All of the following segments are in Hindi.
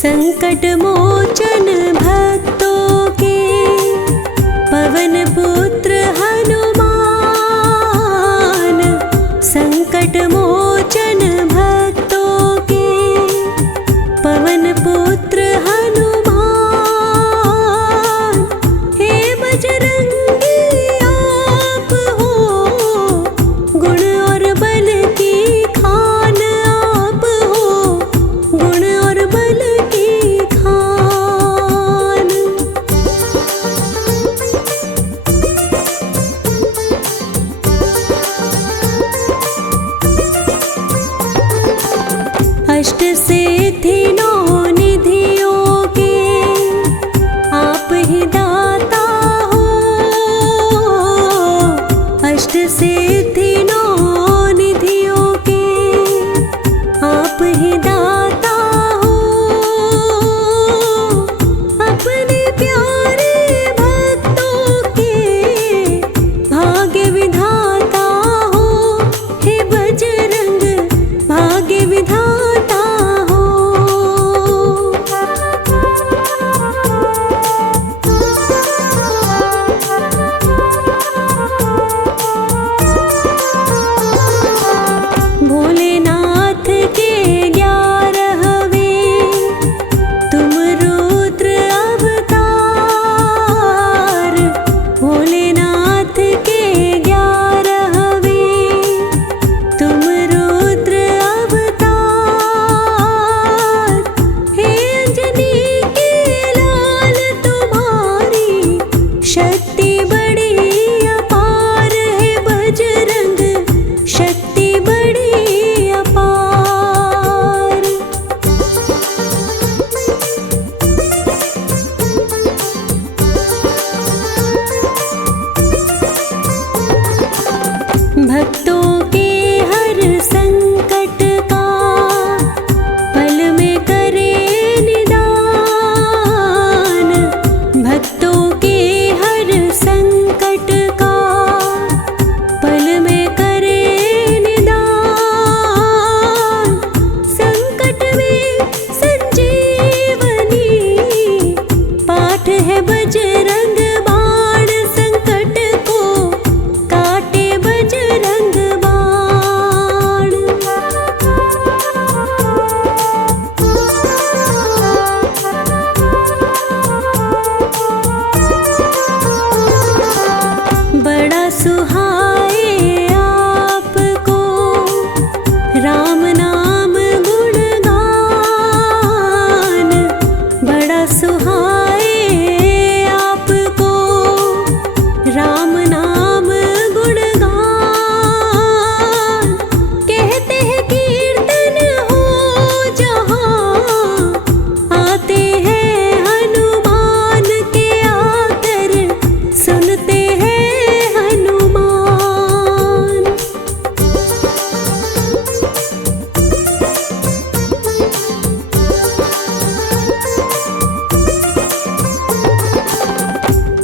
संकट मोचन भक्तों के पवन पुत्र हनुमान। संकट मोचन भक्तों के पवन पुत्र हनुमान। हे बजरंगी आप हो गुण और बल की खान, आप हो गुण और बल की खान। अष्ट सिद्धि नौ निधियों के आप ही दाता हो। अष्ट सिद्धि नौ निधियों के आप ही दाता हो। अपने प्यारे भक्तों के भाग्य विधाता हो। हे बजरंग भाग्य विधाता हो। भोलेनाथ के 11वें तुम रुद्र अवतार। भोलेनाथ के 11वें तुम रुद्र अवतार। हे अंजनी के लाल तुम्हारी शक्ति बड़ी अपार। है बजरंग शक्ति बड़ी अपार। भक्तों के हर संकट का पल में करे निदान। भक्तों के हर संकट का पल में करे निदान। संकट में संजीवनी पाठ है बजरंग बाण। संकट को काटे बजरंग बाण। बड़ा सुहाए आपको राम नाम गुणगान। बड़ा सुहाए आपको राम नाम गुणगान। कहते हैं कीर्तन हो जहाँ आते हैं हनुमान के आकर सुनते हैं हनुमान।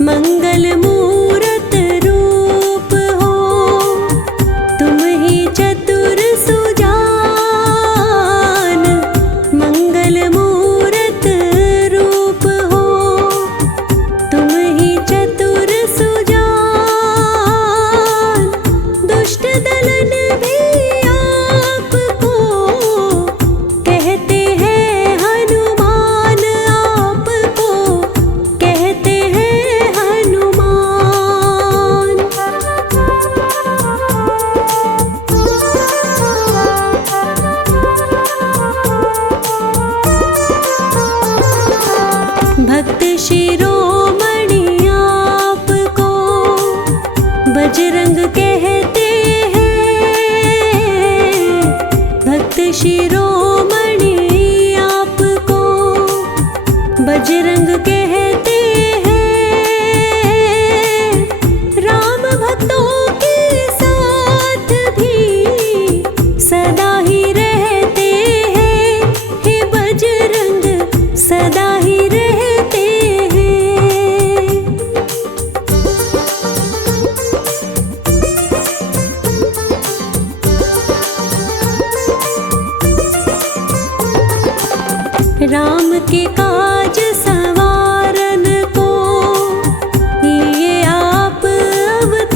मंगल मूरत रूप हो तुम ही चतुर सुजान। मंगल मूरत रूप हो तुम ही चतुर सुजान। दुष्ट दलन भी आपको कहते हैं हनुमान। आपको कहते हैं हनुमान। भक्त शिरोमणि आपको बजरंग कहते हैं। भक्त शिरोमणि आपको बजरंग कहते हैं। राम भक्तों के साथ भी सदा ही रहते हैं। हे बजरंग सदा ही रहते हैं। के काज संवारन को लिए आप अवतार।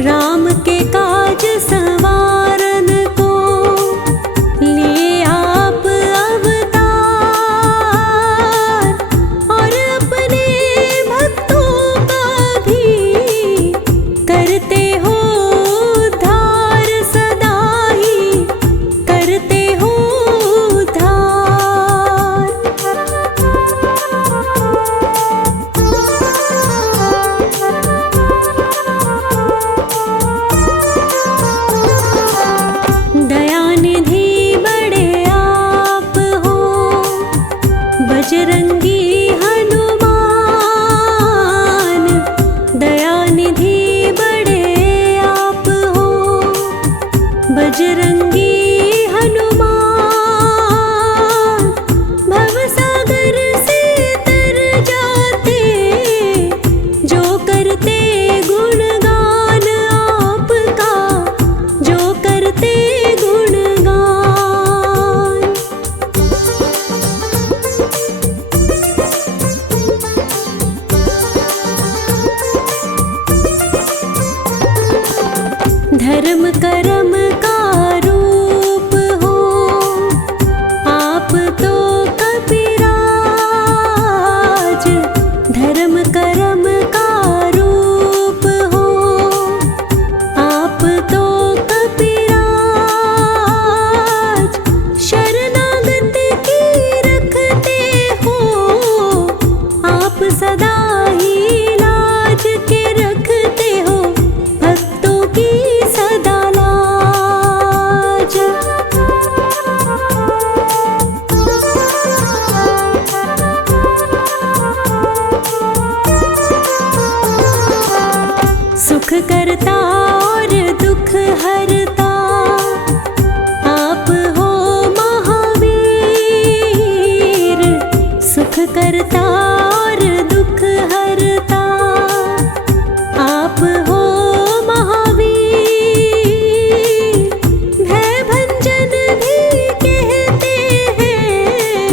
राम के काज संवारन को लिए आप अवतार। और अपने भक्तों का भी करते हो उद्धार, सदा ही करते हो उद्धार। दयानिधि बड़े आप हो, बजरंगी हनुमान। दयानिधि बड़े आप हो, बजरंगी हनुमान। भवसागर से तर जाते जो करते गुणगान आपका, जो करते गुणगान। धर्म कर्म का रूप हो आप तो कपिराज। धर्म कर्म का रूप हो आप तो कपिराज। शरणागत की रखते हो आप, सदा ही लाज के रखते हो भक्तों की सदा लाज। सुख करता और दुख हरता आप हो महावीर। सुख करता और दुख हरता आप हो महावीर। भय भंजन भी कहते हैं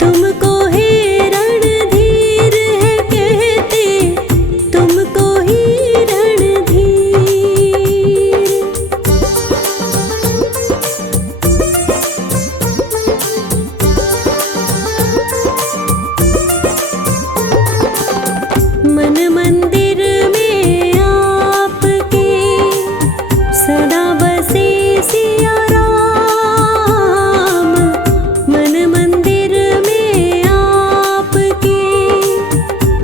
तुमको, हे रणधीर है कहते तुमको ही रणधीर। मन मंदिर में आपके सदा बसे सिया राम। मन मंदिर में आपके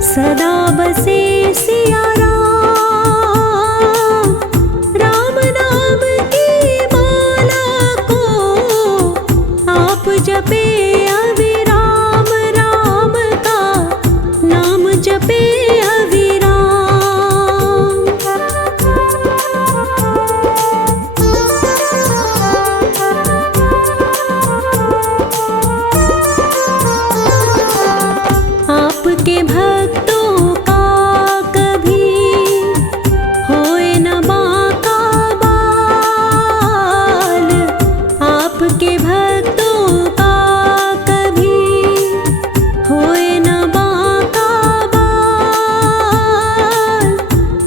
सदा बसे सिया राम। राम नाम की माला को आप जपे अविराम। राम का नाम जपे अविराम। आपके भक्तों का कभी होए न बांका बाल। आपके भक्तों का कभी होए न बांका बाल।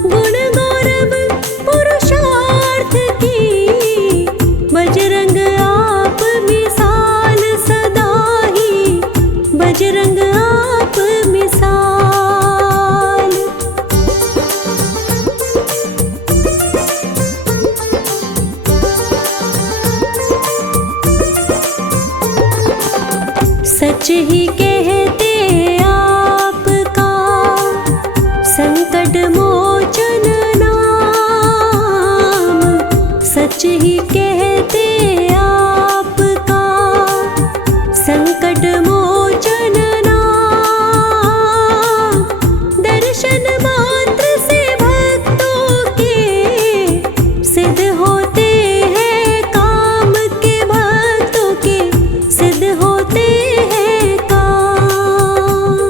गुण गौरव पुरुषार्थ की बजरंग आप मिसाल, सदा ही बजरंग आप मिसाल। सच ही कहते आपका संकट मोचन नाम। सच ही कहते आपका संकट मोचन नाम। दर्शन मात्र से भक्तों के सिद्ध होते हैं काम के, भक्तों के सिद्ध होते हैं काम।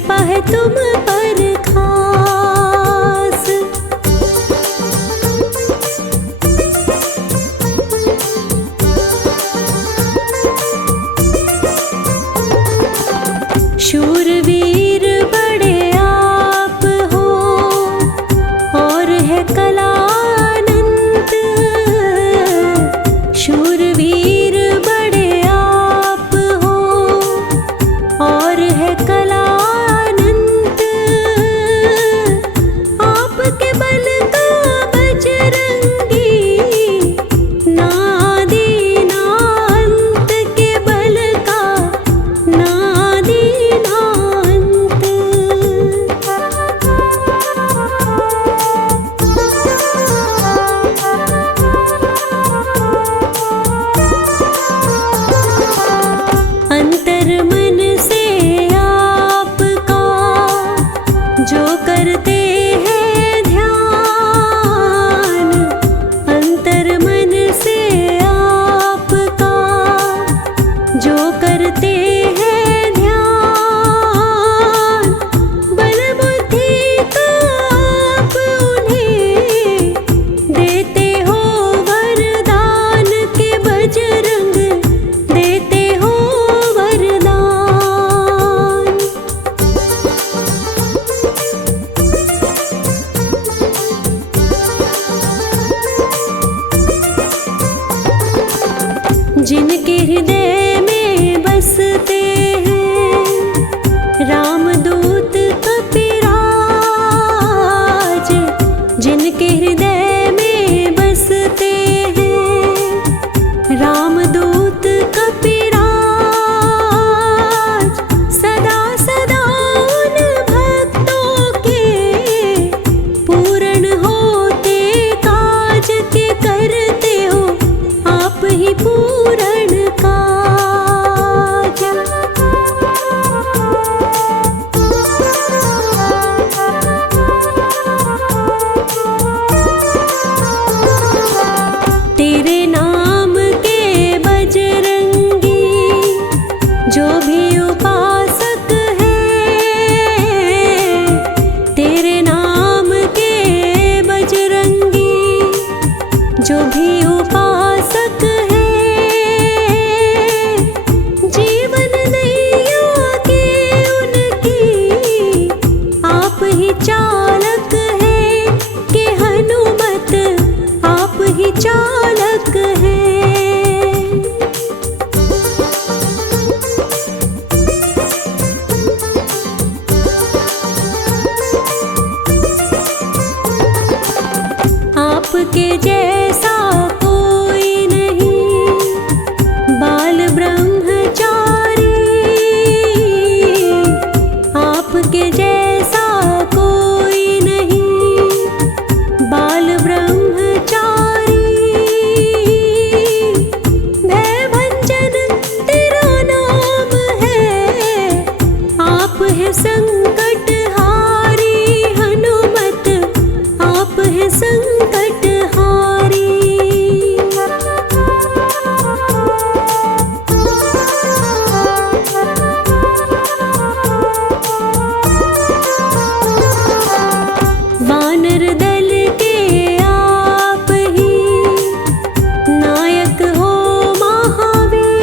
कृपा है तुम पर खास। शूरवीर बड़े आप हो और है कला अनंत। शूरवीर बड़े आप हो और है कला अनंत। आपके बल का बजरंगी ना आदि ना अंत के बल का ना आदि ना अंत। अंतर मन से आपका जो करते हैं ध्यान। अंतर मन से आपका जो करते हैं ध्यान। बल बुद्धि का आप उन्हें देते हो वरदान के बजरंग देते हो वरदान। जिनके हृदय में बसते हैं रामदूत कपिराज। जिनके हृदय में बसते हैं रामदूत कपिराज। सदा सदा उन भक्तों के पूर्ण होते काज के करते हो आप ही पूर्ण काज। तेरे नाम के बजरंगी जो भी उपासक है। तेरे नाम के बजरंगी जो भी उपासक है। जीवन नैया के उनकी आप ही चालक है कि हनुमत आप ही चालक है। आपके जैसा कोई नहीं बाल ब्रह्मचारी। आपके जैसा कोई नहीं बाल ब्रह्मचारी। भयभंजन तेरा नाम है आप है संकटहारी। हनुमत आप है संकटहारी। वानर दल के आप ही नायक हो महावीर।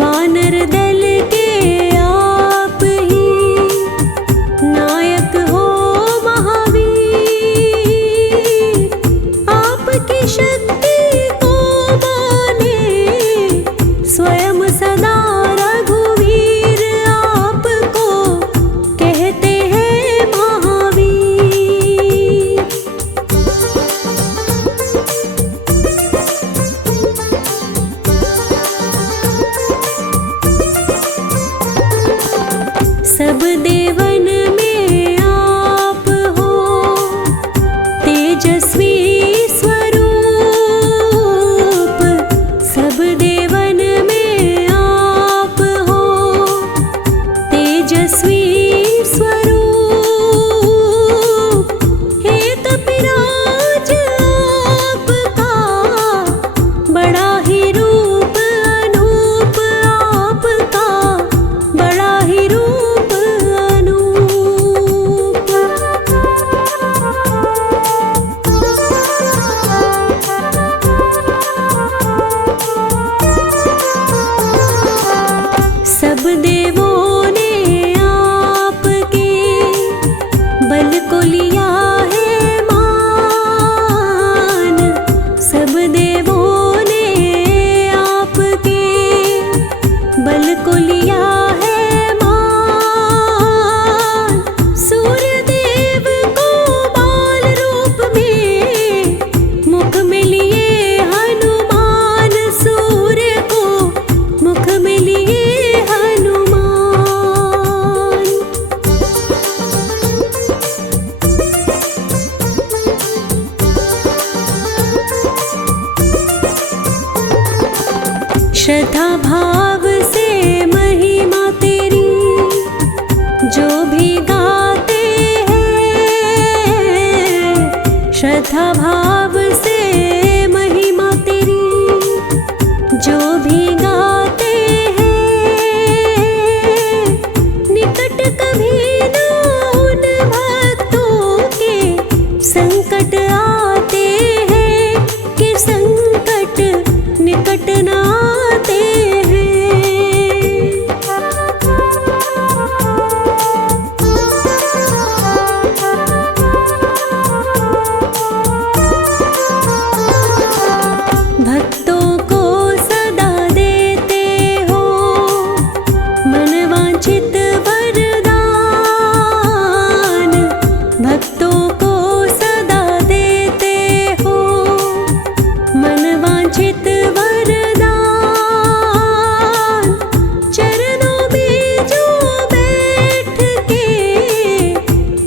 वानर दल के आप ही नायक हो महावीर। आपकी शक्ति को माने स्वयं सदा रघुवीर। आपको कहते हैं महावीर। सब देवन में आप हो तेजस्वी स्वरूप। सब देवन में आप हो तेजस्वी स्वरूप। हे कपिराज आपका बड़ा ही रूप अनूप। आपका बड़ा ही रूप सब देवों ने आपके बल को लिया है मान। सब देवों ने आपके बल को लिया है मान। सूर्य देव को बाल रूप में मुख में लिए हनुमान। सूर्य को मुख में लिए हनुमान। श्रद्धा भाव से महिमा तेरी जो भी गाते हैं। श्रद्धा भाव से महिमा तेरी जो भी गाते हैं। निकट कभी न उन भक्तों के संकट आते हैं कि संकट निकट न आते हैं। भक्तों को सदा देते हो मन वांछित वरदान। भक्तों को सदा देते हो मन वांछित वरदान। चरणों में जो बैठ के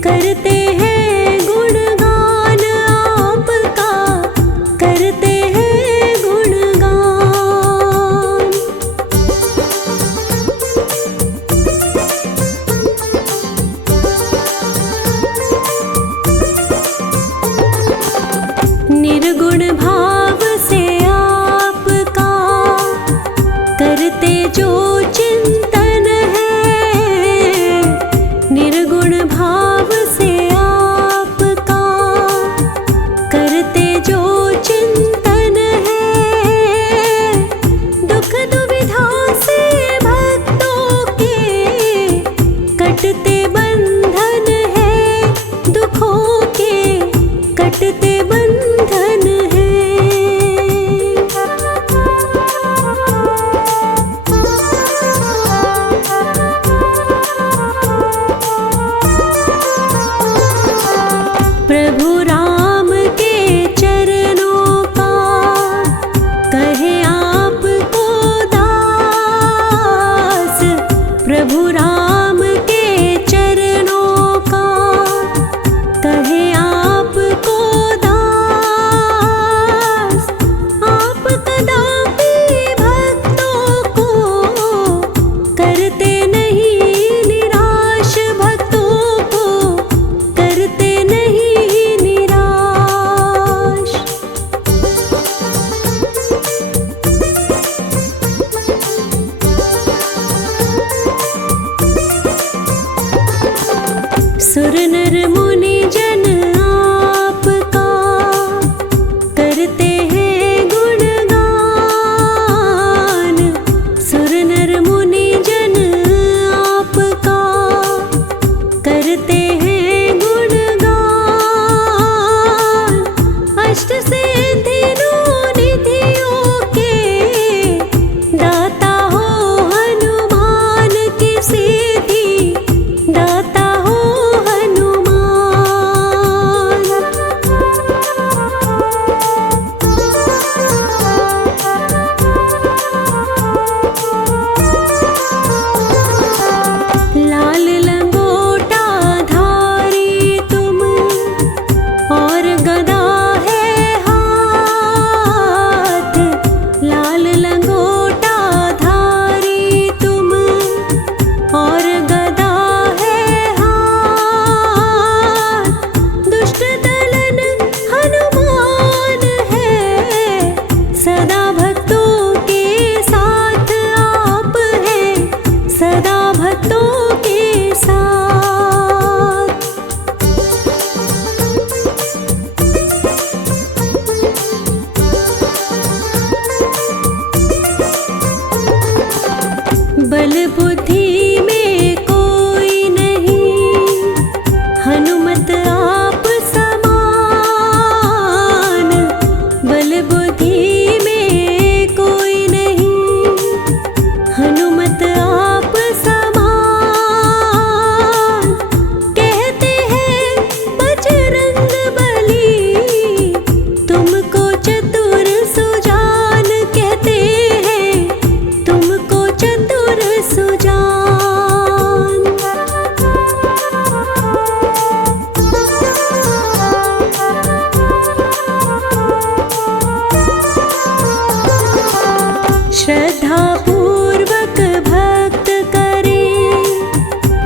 करते हैं गुणगान आपका, करते हैं गुणगान। निर्गुण भाव से आपका करते जो चिंतन है। निर्गुण भाव से आपका करते जो चिंतन है। दुख दुविधा से भक्तों के कटते बंधन है। दुखों के कटते बंधन है। प्रभु राम के चरणों का कहे आपको दास। प्रभु राम के चरणों का कहे आपको दास। आप कदापि भक्तों को करते नहीं निराश। भक्तों को करते नहीं निराश। सुर नर मुनि जन आपका करते हैं गुणगान। सुर नर मुनि जन आपका करते हैं गुणगान। अष्ट सिद्धि निधियों के दाता हो हनुमान की सिद्धि दाता हो हनुमान।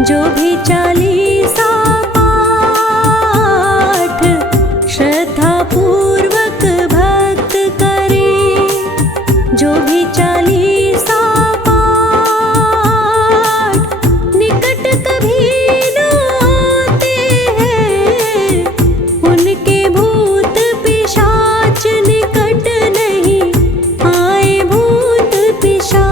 जो भी चालीसा पाठ श्रद्धा पूर्वक भक्त करे, जो भी चालीसा पाठ निकट कभी न आते हैं, उनके भूत पिशाच निकट नहीं आए भूत पिशाच।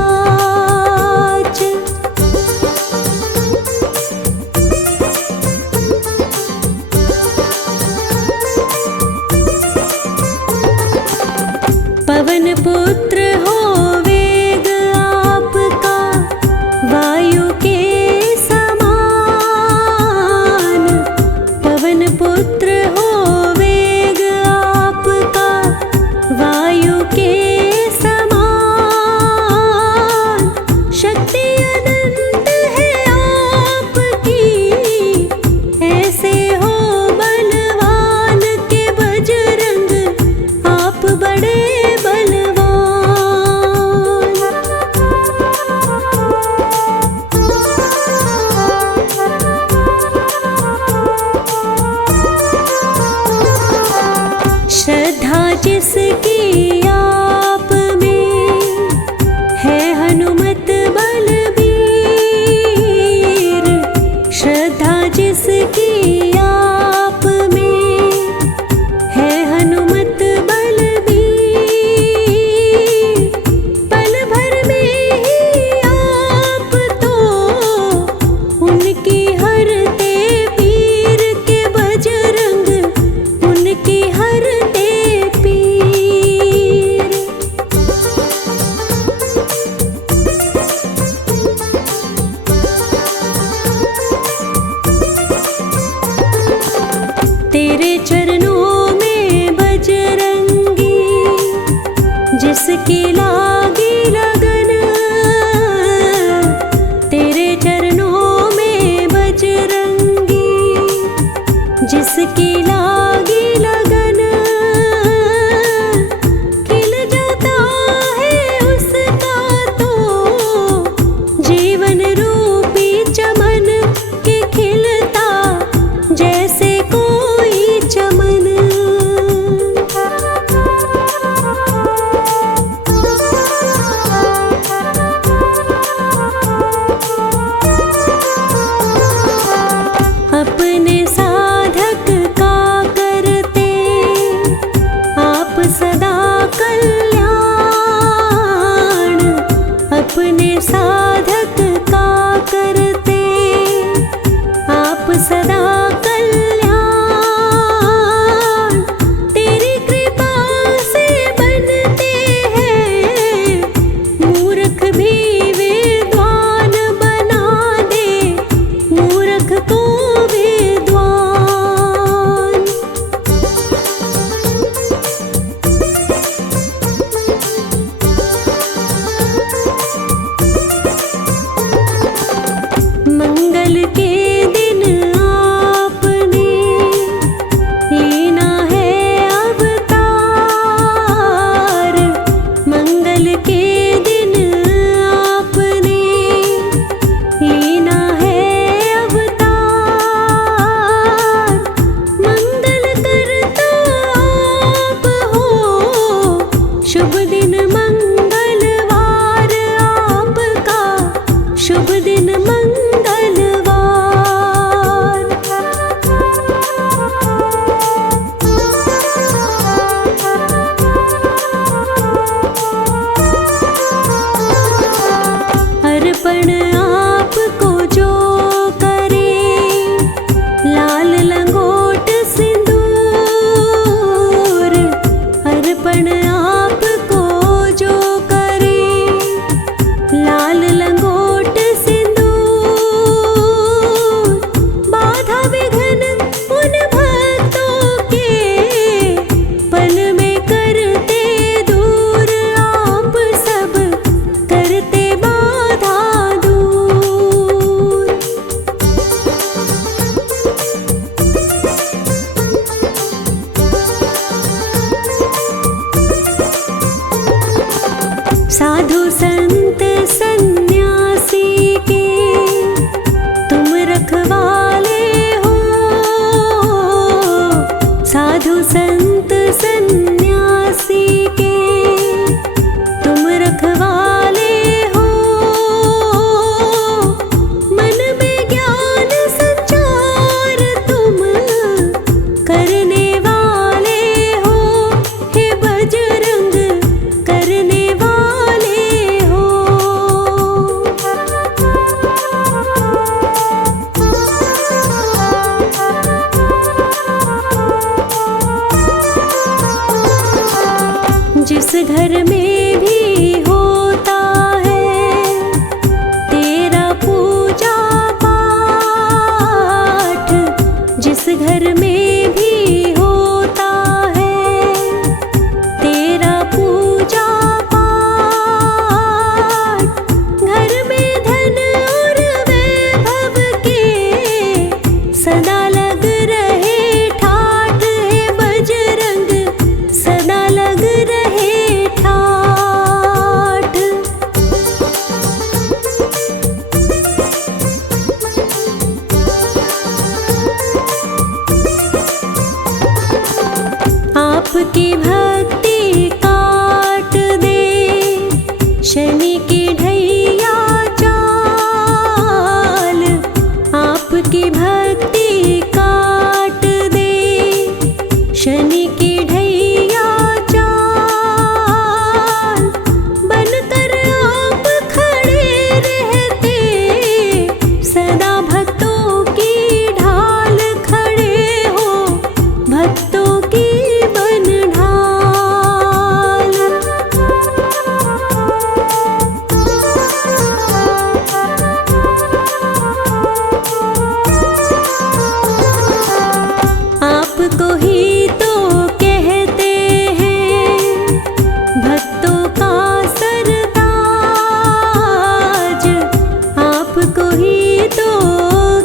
ही तो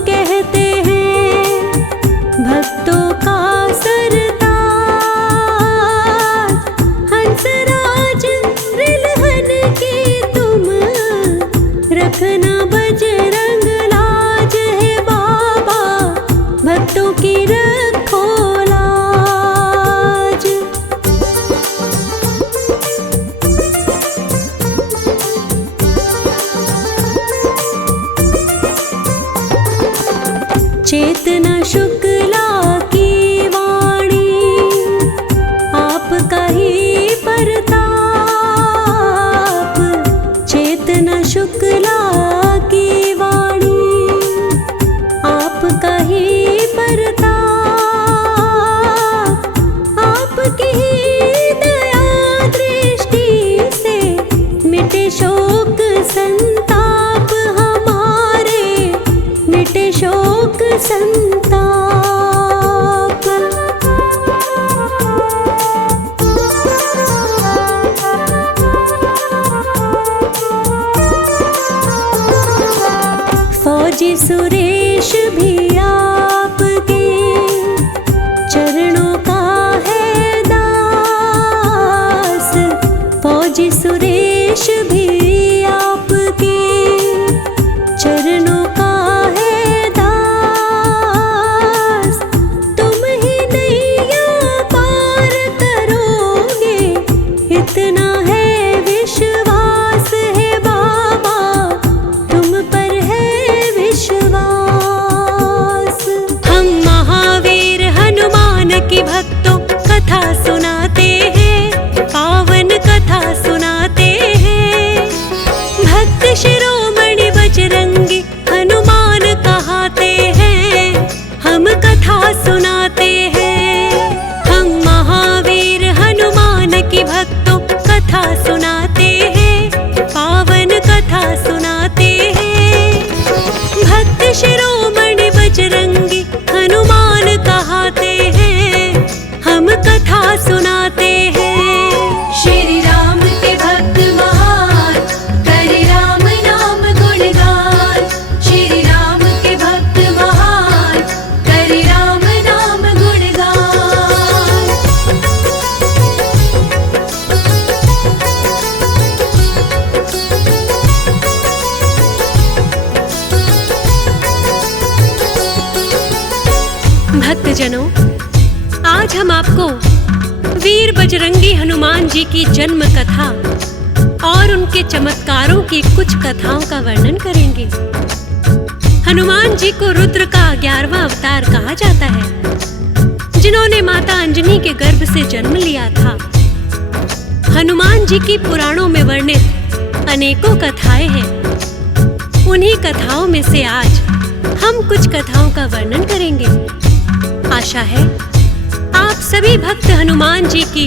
कहते हैं भक्तों का सरताज। हंसराज रिलहन की तुम रखना बजरंग लाज है बाबा, भक्तों की रखो लाज। चेतना शुक्ला की वाणी आपका ही प्रताप। चेतना शुक्ला की वाणी आपका ही प्रताप। आपकी ही दया दृष्टि से मिटे शोक संताप हमारे, मिटे शोक संताप। फौजी सुरेश भी आपके चरणों का है दास। फौजी सुरेश भी आपके चरणों का है दास। तुम ही नैया पार करोगे इतना है विश्वास है बाबा, तुम पर है विश्वास। हम महावीर हनुमान की भक्तों कथा सुनाते हैं, पावन कथा सुनाते हैं। भक्त शिरोमणि बजरंगी हनुमान कहाते हैं, हम कथा सुनाते हैं। हम महावीर हनुमान की भक्तों कथा सुनाते हैं, पावन कथा सुनाते हैं। भक्त शिरोमणि बजरंगी हनुमान कहाते हैं, हम कथा सुनाते हैं। श्री राम के भक्त महान, करे राम नाम गुणगान। श्री राम के भक्त महान, करे राम नाम गुणगान। भक्तजनों, आज हम आपको वीर बजरंगी हनुमान जी की जन्म कथा और उनके चमत्कारों की कुछ कथाओं का वर्णन करेंगे। हनुमान जी को रुद्र का 11वां अवतार कहा जाता है, जिन्होंने माता अंजनी के गर्भ से जन्म लिया था। हनुमान जी की पुराणों में वर्णित अनेकों कथाएं हैं। उन्हीं कथाओं में से आज हम कुछ कथाओं का वर्णन करेंगे। आशा है आप सभी भक्त हनुमान जी की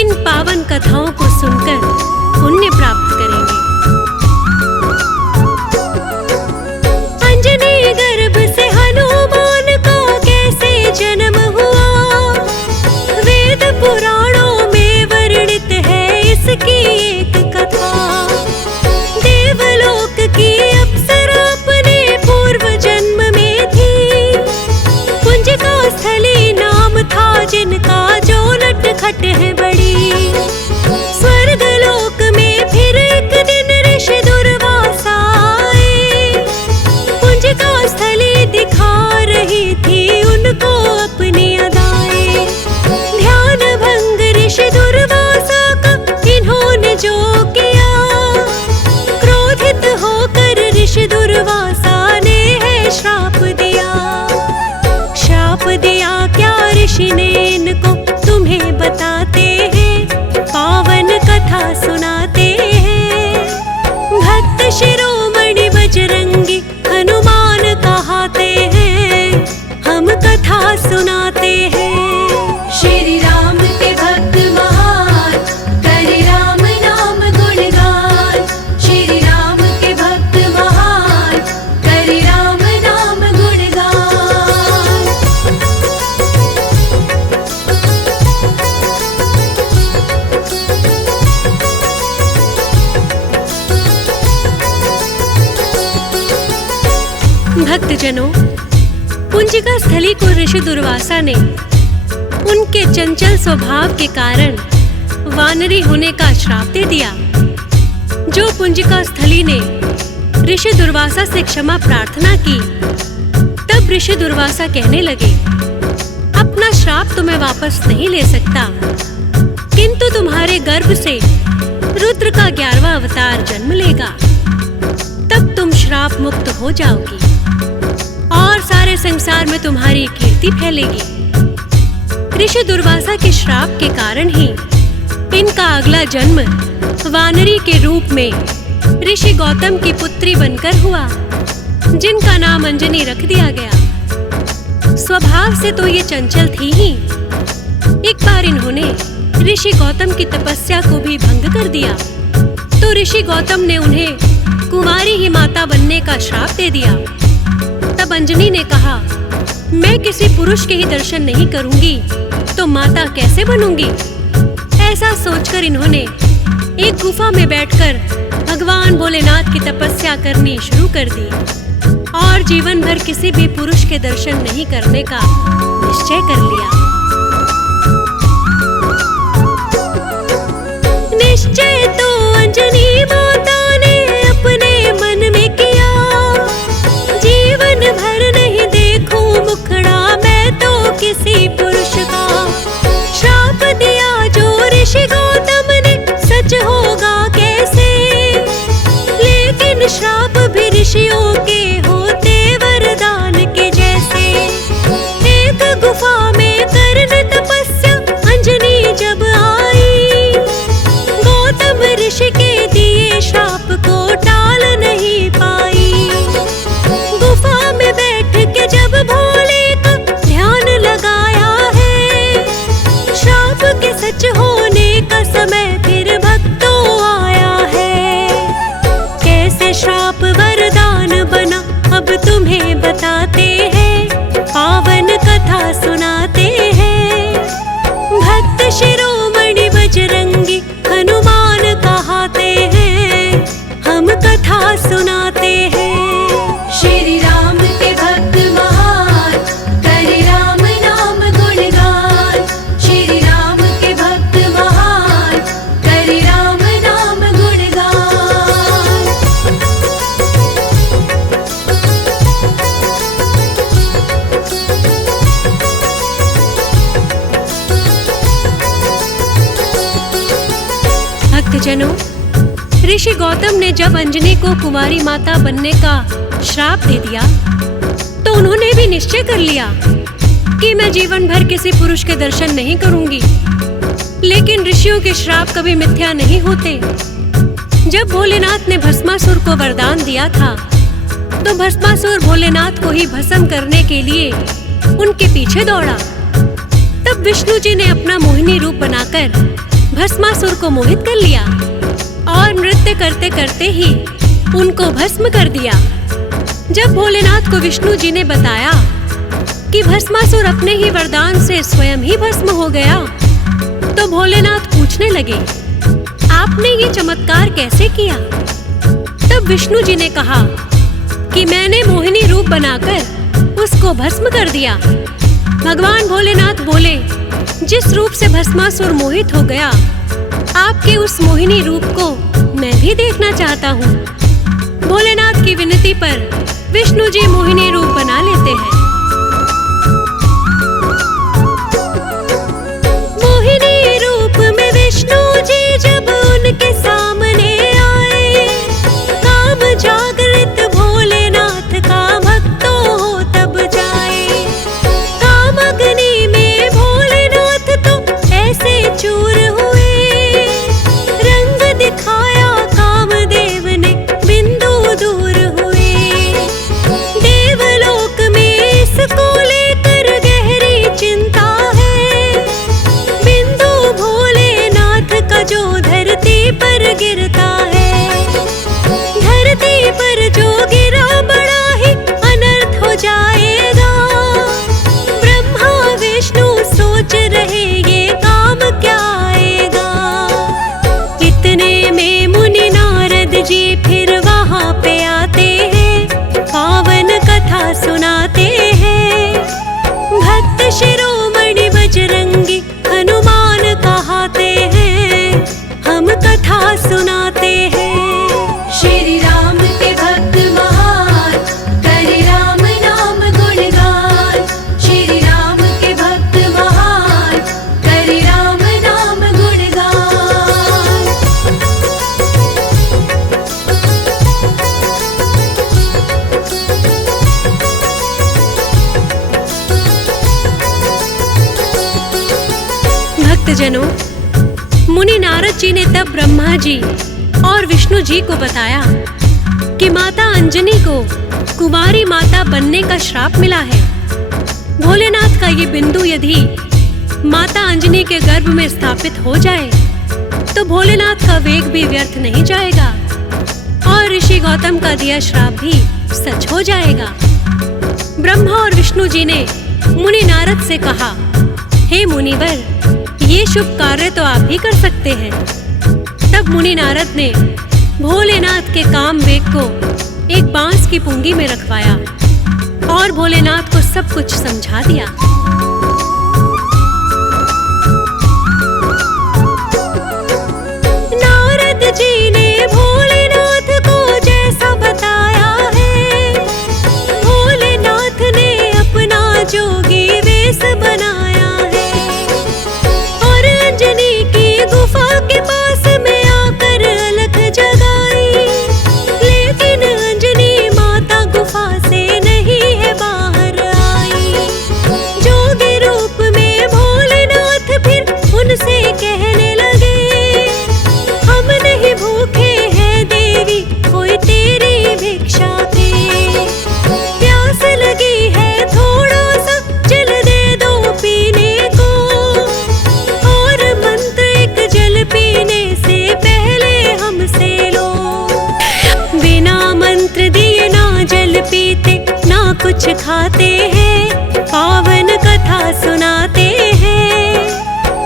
इन पावन कथाओं को सुनकर पुण्य प्राप्त करेंगे। अंजनी गर्भ से हनुमान का कैसे जन्म हुआ, वेद पुराणों में वर्णित है इसकी एक कथा। देवलोक की अप्सरा अपने पूर्व जन्म में थी, कुंजिका स्थली नाम था जिनका, जो नटखट है बड़ी। स्वर्गलोक में फिर एक दिन भक्तजनों, पुंजिका स्थली को ऋषि दुर्वासा ने उनके चंचल स्वभाव के कारण वानरी होने का श्राप दे दिया। जो पुंजिका स्थली ने ऋषि दुर्वासा से क्षमा प्रार्थना की, तब ऋषि दुर्वासा कहने लगे, अपना श्राप तो मैं वापस नहीं ले सकता, किंतु तुम्हारे गर्भ से रुद्र का 11वां अवतार जन्म लेगा, तब तुम श्राप मुक्त हो जाओगी और सारे संसार में तुम्हारी कीर्ति फैलेगी। ऋषि दुर्वासा के श्राप के कारण ही इनका अगला जन्म वानरी के रूप में ऋषि गौतम की पुत्री बनकर हुआ, जिनका नाम अंजनी रख दिया गया। स्वभाव से तो ये चंचल थी ही, एक बार इन्होंने ऋषि गौतम की तपस्या को भी भंग कर दिया, तो ऋषि गौतम ने उन्हें कुंवारी ही माता बनने का श्राप दे दिया। तब अंजनी ने कहा, मैं किसी पुरुष के ही दर्शन नहीं करूंगी तो माता कैसे बनूंगी। ऐसा सोचकर इन्होंने एक गुफा में बैठकर भगवान भोलेनाथ की तपस्या करनी शुरू कर दी और जीवन भर किसी भी पुरुष के दर्शन नहीं करने का निश्चय कर लिया। निश्चय तो अंजनी माता ने अपने मन में किया, जीवन भर नहीं देखूं मुखड़ा मैं तो किसी पुरुष का। श्राप दिया जो ऋषि गौतम ने, सच होगा कैसे, लेकिन श्राप भी ऋषियों के होते वरदान के जैसे। एक गुफा में करने तपस्या अंजनी जब आई, गौतम ऋषि के दिए श्राप को टाल नहीं पाई। गुफा में बैठ के जब भोले का ध्यान लगाया है, श्राप के सच होने का समय फिर भक्तों आया है। कैसे श्राप वरदान बना अब तुम्हें बताते हैं, पावन कथा सुनाते हैं। भक्त शिरोमणि बजरंगी हनुमान कहाते हैं, हम कथा सुनाते हैं। श्री राम के भक्त महान, करे राम नाम गुणगान। श्री राम के भक्त महान, करे राम नाम गुणगान। भक्तजनों, ऋषि गौतम ने जब अंजनी को कुंवारी माता बनने का श्राप दे दिया, तो उन्होंने भी निश्चय कर लिया कि मैं जीवन भर किसी पुरुष के दर्शन नहीं करूंगी। लेकिन ऋषियों के श्राप कभी मिथ्या नहीं होते। जब भोलेनाथ ने भस्मासुर को वरदान दिया था, तो भस्मासुर भोलेनाथ को ही भस्म करने के लिए उनके पीछे दौड़ा। तब विष्णु जी ने अपना मोहिनी रूप बनाकर भस्मासुर को मोहित कर लिया और नृत्य करते करते ही उनको भस्म कर दिया। जब भोलेनाथ को विष्णु जी ने बताया कि भस्मासुर अपने ही वरदान से स्वयं ही भस्म हो गया, तो भोलेनाथ पूछने लगे, आपने ये चमत्कार कैसे किया। तब विष्णु जी ने कहा कि मैंने मोहिनी रूप बनाकर उसको भस्म कर दिया। भगवान भोलेनाथ बोले, जिस रूप से भस्मासुर मोहित हो गया, आपके उस मोहिनी रूप को मैं भी देखना चाहता हूँ। भोलेनाथ की विनती पर विष्णु जी मोहिनी रूप बना लेते हैं। मोहिनी रूप में विष्णु जी जब उनके सामने आए, काम जागृत भोलेनाथ का भक्तों हो तब जाए। काम अग्नि में भोलेनाथ तो ऐसे चूर हुए, रंग दिखाया कामदेव ने बिंदु दूर हुए। देवलोक में भक्तजनों, मुनि नारद जी ने तब ब्रह्मा जी और विष्णु जी को बताया कि माता अंजनी को कुमारी माता बनने का श्राप मिला है। भोलेनाथ का ये बिंदु यदि माता अंजनी के गर्भ में स्थापित हो जाए तो भोलेनाथ का वेग भी व्यर्थ नहीं जाएगा और ऋषि गौतम का दिया श्राप भी सच हो जाएगा। ब्रह्मा और विष्णु जी ने मुनि नारद से कहा, हे मुनिवर, ये शुभ कार्य तो आप भी कर सकते हैं। तब मुनि नारद ने भोलेनाथ के काम वेग को एक बांस की पुंगी में रखवाया और भोलेनाथ को सब कुछ समझा दिया। नारद जी ने भोलेनाथ को जैसा बताया है, भोलेनाथ ने अपना जोगी वेश बनाया है और अंजनी की गुफा के पास में आकर अलख जगाई। लेकिन अंजनी माता गुफा से नहीं है बाहर आई। जोगी रूप में भोलेनाथ फिर उनसे कहने लगे, हम नहीं भूखे हैं देवी, कोई तेरी भिक्षा दे। प्यास लगी है, थोड़ा सा जल दे दो पीने को, और मंत्र एक जल पीने से पहले हमसे लो। बिना मंत्र दिए ना जल पीते ना कुछ खाते हैं, पावन कथा सुनाते हैं।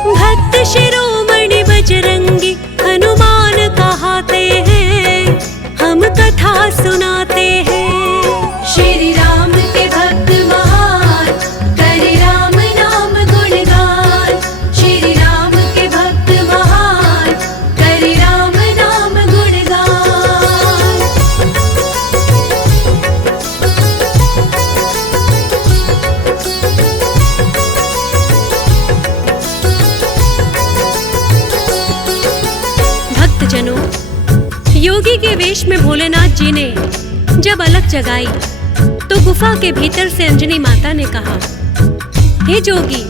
भक्त शिरोमणि बजरंगी हनुमान कहाते हैं, हम कथा सुनाते हैं। श्री राम के भक्त महान, करे राम नाम गुणगान। श्री राम के भक्त महान, करे राम नाम गुणगान। भक्तजनों, योगी के वेश में भोलेनाथ जी ने जब अलख जगाई तो गुफा के भीतर से अंजनी माता ने कहा, हे जोगी,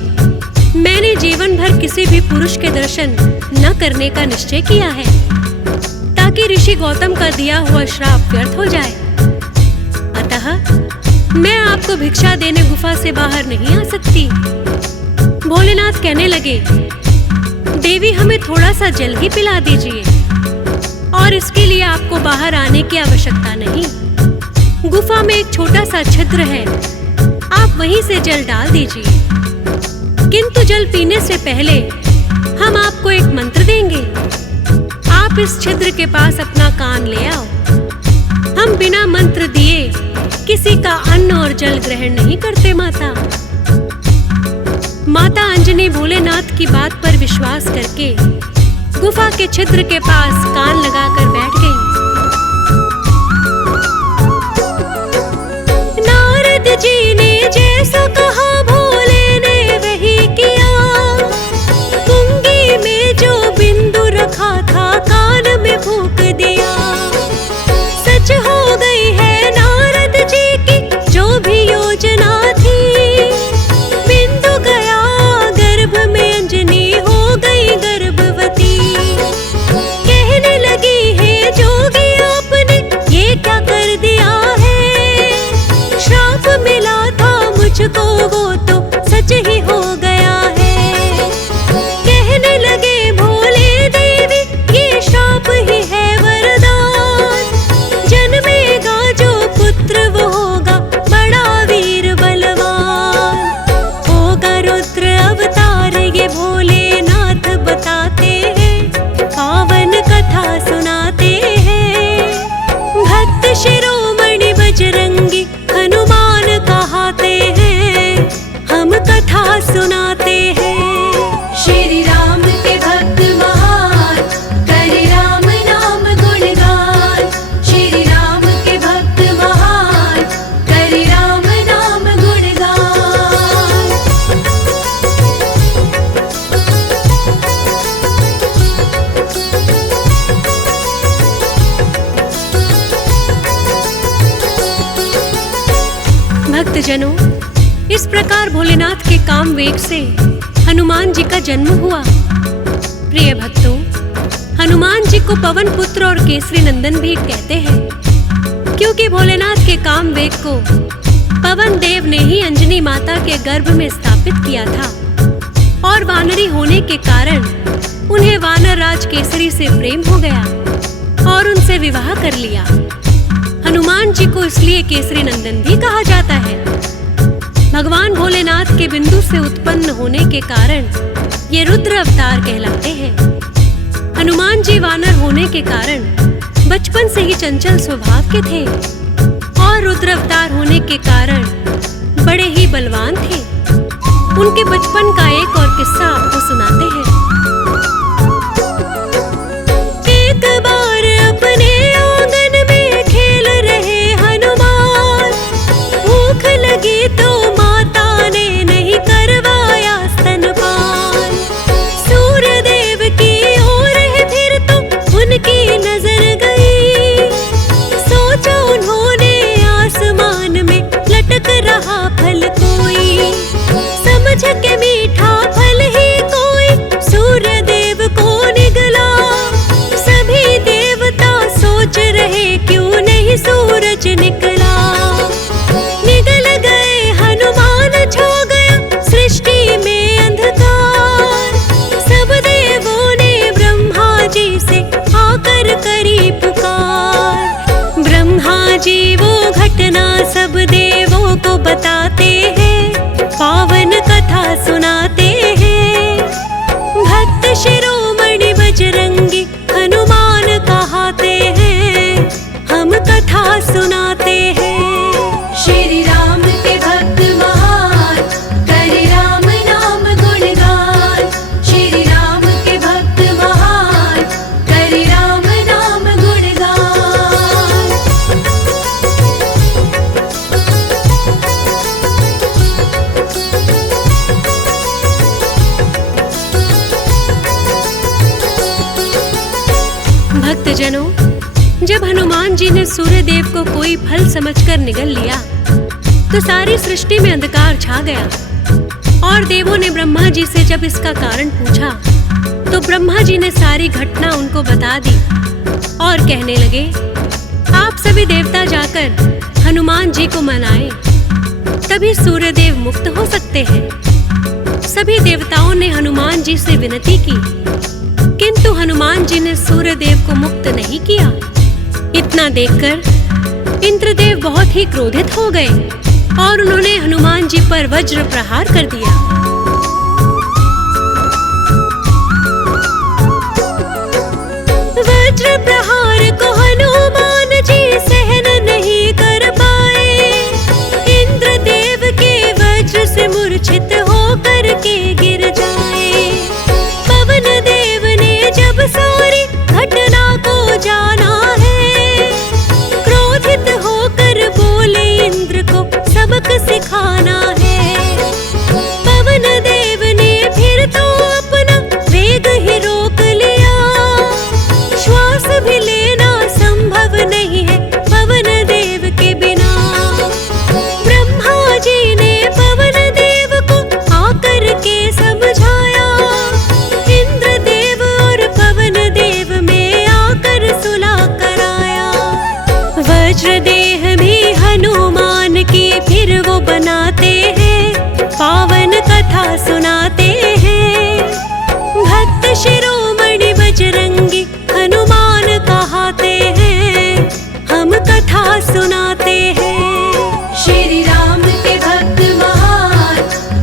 मैंने जीवन भर किसी भी पुरुष के दर्शन न करने का निश्चय किया है ताकि ऋषि गौतम का दिया हुआ श्राप व्यर्थ हो जाए। अतः मैं आपको भिक्षा देने गुफा से बाहर नहीं आ सकती। भोलेनाथ कहने लगे, देवी, हमें थोड़ा सा जल ही पिला दीजिए और इसके लिए आपको बाहर आने की आवश्यकता नहीं। गुफा में एक छोटा सा छिद्र है, आप वहीं से जल डाल दीजिए। किंतु जल पीने से पहले हम आपको एक मंत्र देंगे। आप इस छिद्र के पास अपना कान ले आओ। हम बिना मंत्र दिए किसी का अन्न और जल ग्रहण नहीं करते माता। माता अंजनी भोलेनाथ की बात पर विश्वास करके गुफा के छिद्र के पास कान लगाकर बैठ गई। नारद जी ने जैसा कहा भोले ने वही किया। पुंगी में जो बिंदु रखा था कान में फूंक दिया। सच हो गई है नारद जी की जो भी योजना थी। बिंदु गया गर्भ में, अंजनी हो गई गर्भवती। कहने लगी है जोगी, आपने ये क्या कर दिया है। श्राप मिला था मुझको वो तो सच ही हो गया है। कहने लगे भोले देवी, ये श्राप ही है वरदान। जन्मेगा जो पुत्र वो होगा बड़ा वीर बलवान। होगा रुद्र अवतार ये भोलेनाथ बताते हैं, पावन कथा सुनाते हैं। भक्त शिरोमणि बजरंगी हनुमान कहाते हैं, हम कथा सुनाते हैं। श्री राम के भक्त महान, करे राम नाम गुणगान। श्री राम के भक्त महान, करे राम नाम गुणगान। भक्तजनों, इस प्रकार भोलेनाथ के काम वेग से हनुमान जी का जन्म हुआ। प्रिय भक्तों, हनुमान जी को पवन पुत्र और केसरी नंदन भी कहते हैं, क्योंकि भोलेनाथ के काम वेग को पवन देव ने ही अंजनी माता के गर्भ में स्थापित किया था और वानरी होने के कारण उन्हें वानर राज केसरी से प्रेम हो गया और उनसे विवाह कर लिया। हनुमान जी को इसलिए केसरी नंदन भी कहा जाता है। भगवान भोलेनाथ के बिंदु से उत्पन्न होने के कारण ये रुद्र अवतार कहलाते हैं। हनुमान जी वानर होने के कारण बचपन से ही चंचल स्वभाव के थे और रुद्र अवतार होने के कारण बड़े ही बलवान थे। उनके बचपन का एक और किस्सा आपको सुनाते हैं। एक बार अपने आंगन में खेल रहे हनुमान, भूख लगी तो माता ने नहीं करवाया स्तनपान। सूर्य देव की ओर है फिर तो उनकी नजर गई, सोचा उन्होंने आसमान में लटक रहा फल कोई, समझ के मीठा फल ही कोई सूर्य देव को निगला। सभी देवता सोच रहे क्यों नहीं सूरज निकला। निगल गए हनुमान, छा गया सृष्टि में अंधकार। सब देवों ने ब्रह्मा जी से आकर करी पुकार। ब्रह्मा जी वो घटना सब देवों को बताते हैं, पावन कथा सुनाते हैं। भक्त शिरोमणि बजरंगी हनुमान कहाते हैं, हम कथा सुनाते हैं। श्री राम के भक्त महान, करे राम नाम गुणगान। श्री राम के भक्त महान, करे राम नाम गुणगान। भक्तजनों, जब हनुमान जी ने सूर्य देव को कोई फल समझकर निगल लिया तो सारी सृष्टि में अंधकार छा गया। और देवों ने ब्रह्मा जी से जब इसका कारण पूछा तो ब्रह्मा जी ने सारी घटना उनको बता दी और कहने लगे, आप सभी देवता जाकर हनुमान जी को मनाएं, तभी सूर्य देव मुक्त हो सकते हैं। सभी देवताओं ने हनुमान जी से विनती की, किंतु हनुमान जी ने सूर्य देव को मुक्त नहीं किया। इतना देखकर इंद्रदेव बहुत ही क्रोधित हो गए और उन्होंने हनुमान जी पर वज्र प्रहार कर दिया। वज्र प्रहार को हनुमान जी सहन नहीं कर पाए। इंद्रदेव के वज्र से मूर्छित होकर के गिर जाए। पवन देव ने जब सारी घटना को जाना है, क्रोधित होकर बोले इंद्र को सबक सिखाना है। पवन देव ने फिर तो अपना वेग ही रोक लिया, श्वास भी लेना संभव नहीं है पवन देव के बिना। ब्रह्मा जी ने पवन देव को आकर के समझाया, इंद्रदेव और पवन देव में आकर सुलह कराया। वज्र देह भी हनुमान की फिर वो बनाते हैं, पावन कथा सुनाते हैं। भक्त शिरोमणि बजरंगी हनुमान कहाते हैं, हम कथा सुनाते हैं। श्री राम के भक्त महान,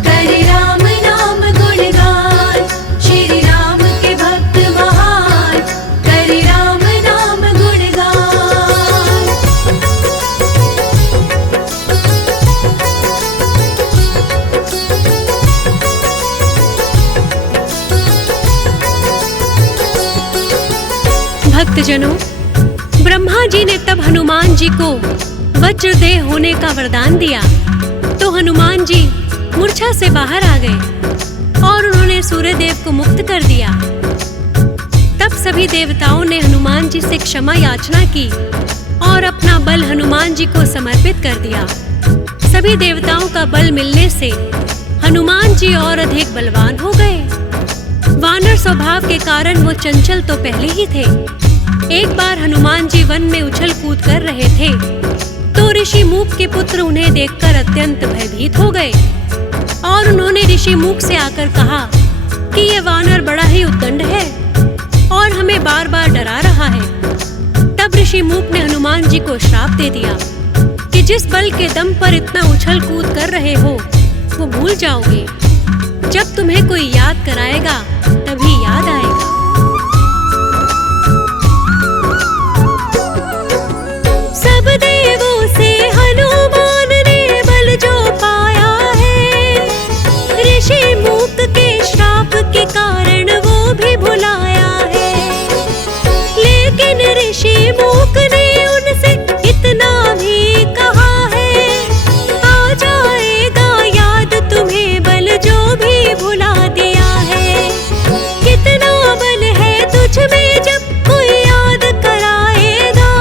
करे राम नाम गुणगान। श्री राम के भक्त महान, करे राम नाम गुणगान। भक्तजनों, ब्रह्मा जी ने तब हनुमान जी को वज्रदेह होने का वरदान दिया तो हनुमान जी मूर्छा से बाहर आ गए और उन्होंने सूर्य देव को मुक्त कर दिया। तब सभी देवताओं ने हनुमान जी से क्षमा याचना की और अपना बल हनुमान जी को समर्पित कर दिया। सभी देवताओं का बल मिलने से हनुमान जी और अधिक बलवान हो गए। वानर स्वभाव के कारण वो चंचल तो पहले ही थे। एक बार हनुमान जी वन में उछल कूद कर रहे थे तो ऋषि मूक के पुत्र उन्हें देखकर अत्यंत भयभीत हो गए और उन्होंने ऋषि मूक से आकर कहा कि ये वानर बड़ा ही उद्दंड है और हमें बार बार डरा रहा है। तब ऋषि मूक ने हनुमान जी को श्राप दे दिया कि जिस बल के दम पर इतना उछल कूद कर रहे हो वो भूल जाओगे। जब तुम्हें कोई याद कराएगा तभी याद आएगा। सब देवों से हनुमान ने बल जो पाया है, ऋषि मूक के श्राप के कारण वो भी भुलाया है। लेकिन ऋषि मूक ने उनसे इतना भी कहा है, आ जाएगा याद तुम्हें बल जो भी भुला दिया है। कितना बल है तुझ में जब कोई याद कराएगा,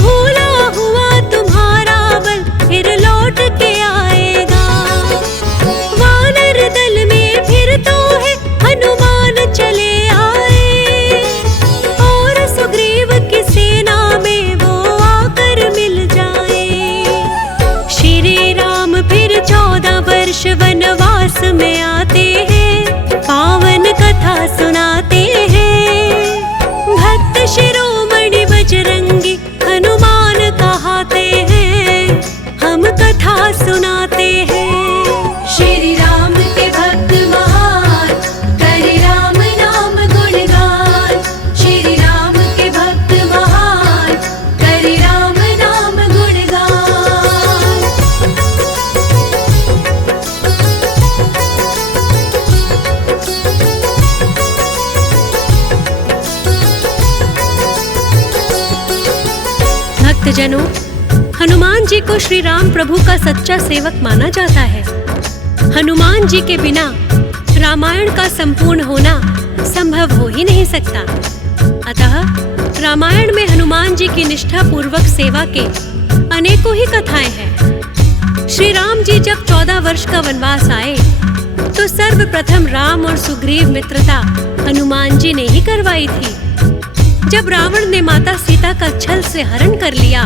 भूला हुआ तुम्हारा बल फिर लौट के आएगा। वानर दल में फिर तो है हनुमान चले आए और सुग्रीव की सेना में वो आकर मिल जाए। श्री राम फिर 14 वर्ष वनवास में आते हैं, पावन कथा सुनाते हैं। भक्त शिरोमणि बजरंगी हनुमान कहाते हैं, हम कथा सुनाते हैं। श्री राम के भक्त महान, करे राम नाम गुणगान। श्री राम के भक्त महान, करे राम नाम गुणगान। भक्तजनों, हनुमान जी को श्री राम प्रभु का सच्चा सेवक माना जाता है। हनुमान जी के बिना रामायण का संपूर्ण होना संभव हो ही नहीं सकता। अतः रामायण में हनुमान जी की निष्ठा पूर्वक सेवा के अनेकों ही कथाएं हैं। श्री राम जी जब 14 वर्ष का वनवास आए तो सर्वप्रथम राम और सुग्रीव मित्रता हनुमान जी ने ही करवाई थी। जब रावण ने माता सीता का छल से हरण कर लिया,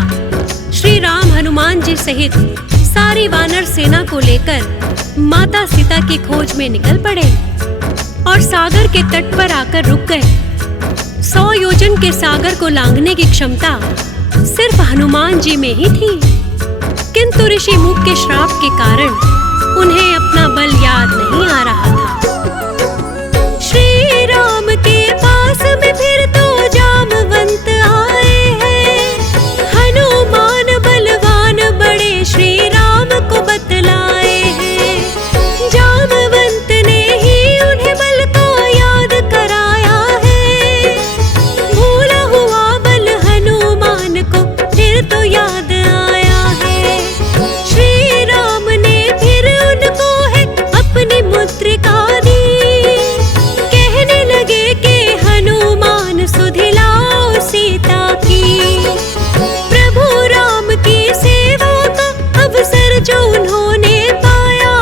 श्री राम हनुमान जी सहित सारी वानर सेना को लेकर माता सीता की खोज में निकल पड़े और सागर के तट पर आकर रुक गए। 100 योजन के सागर को लांघने की क्षमता सिर्फ हनुमान जी में ही थी, किंतु ऋषि मूक के श्राप के कारण उन्हें अपना बल याद नहीं आ रहा था। श्री राम के पास में फिर तो जामवंत आए हैं, हनुमान बलवान बड़े श्री राम को बतलाए हैं। जामवंत ने ही उन्हें बल को याद कराया है, भूला हुआ बल हनुमान को फिर तो याद आया है। श्री राम ने फिर उनको है अपनी मुद्रिका दी, कहने लगे कि हनुमान सुधिलाओ सीता की। प्रभु राम की सेवा का अवसर जो उन्होंने पाया,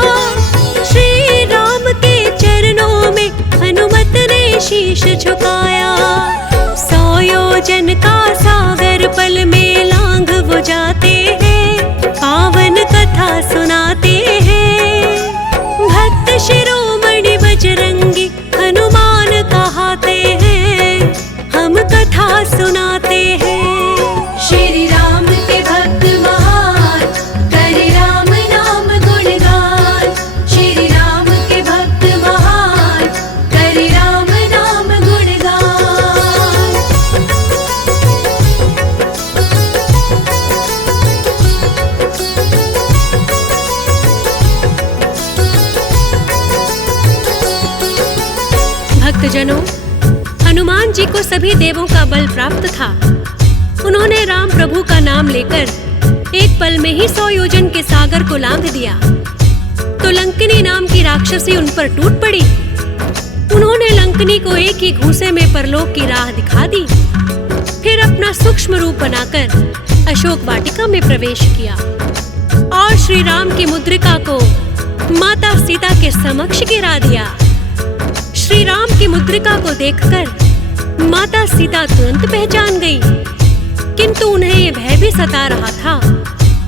श्री राम के चरणों में हनुमत ने शीश झुकाया। 100 योजन का सागर पल में लांघ वो जाते हैं, पावन कथा सुनाते हैं। भक्त शिरोमणि बजरंगी हनुमान कहाते हैं, हम कथा सुनाते हैं। श्री राम के भक्त महान, करे राम नाम गुणगान। श्री राम के भक्त महान, करे राम नाम गुणगान। भक्तजनों, हनुमान जी को सभी देवों का बल प्राप्त था। उन्होंने राम प्रभु का नाम लेकर एक पल में ही 100 योजन के सागर को लांघ दिया तो लंकिनी नाम की राक्षसी उन पर टूट पड़ी। उन्होंने लंकिनी को एक ही घूंसे में परलोक की राह दिखा दी। फिर अपना सूक्ष्म रूप बनाकर अशोक वाटिका में प्रवेश किया और श्री राम की मुद्रिका को माता सीता के समक्ष गिरा दिया। श्री राम की मुद्रिका को देखकर माता सीता तुरंत पहचान गई, किंतु उन्हें ये भय भी सता रहा था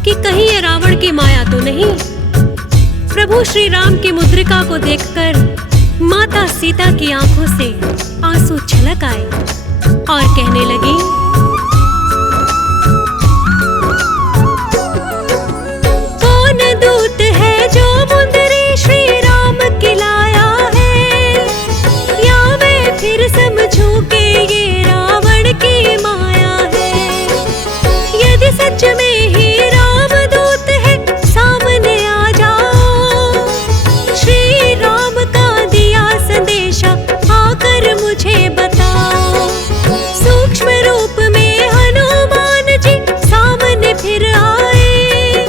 कि कहीं ये रावण की माया तो नहीं। प्रभु श्री राम की मुद्रिका को देखकर माता सीता की आंखों से आंसू छलक आए और कहने लगी, कौन दूत है जो मुंदरी श्री राम की लाया है, या मैं फिर समझूं कि ये रावण की माया है। यदि सच में ही राम दूत है सामने आ जाओ, श्री राम का दिया संदेशा आकर मुझे बताओ। सूक्ष्म रूप में हनुमान जी सामने फिर आए,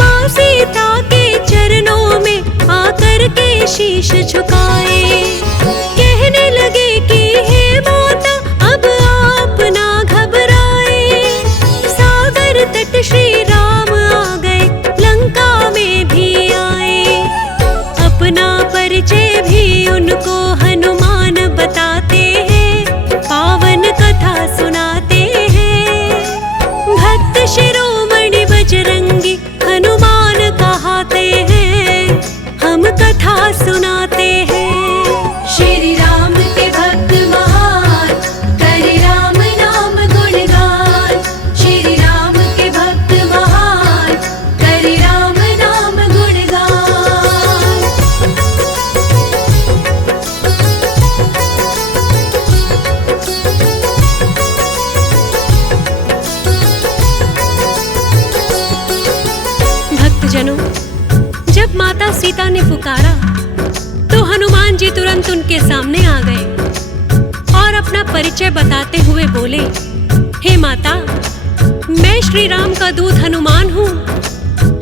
माँ सीता के चरणों में आकर के शीश झुकाए। कहने लगे कि हे माता अब आप ना घबराए, सागर तट श्री राम आ गए लंका में भी आए। अपना परिचय भी उनको हनुमान बताते हैं, पावन कथा सुनाते हैं। भक्त शिरोमणि बजरंगी हनुमान कहाते हैं, हम कथा सुनाते हैं। श्री राम के भक्त महान, करे राम नाम गुणगान। श्री राम के भक्त महान, करे राम नाम गुणगान। भक्तजनों, जब माता सीता ने पुकारा तो हनुमान जी तुरंत उनके सामने आ गए और अपना परिचय बताते हुए बोले, हे माता, मैं श्री राम का दूत हनुमान हूँ।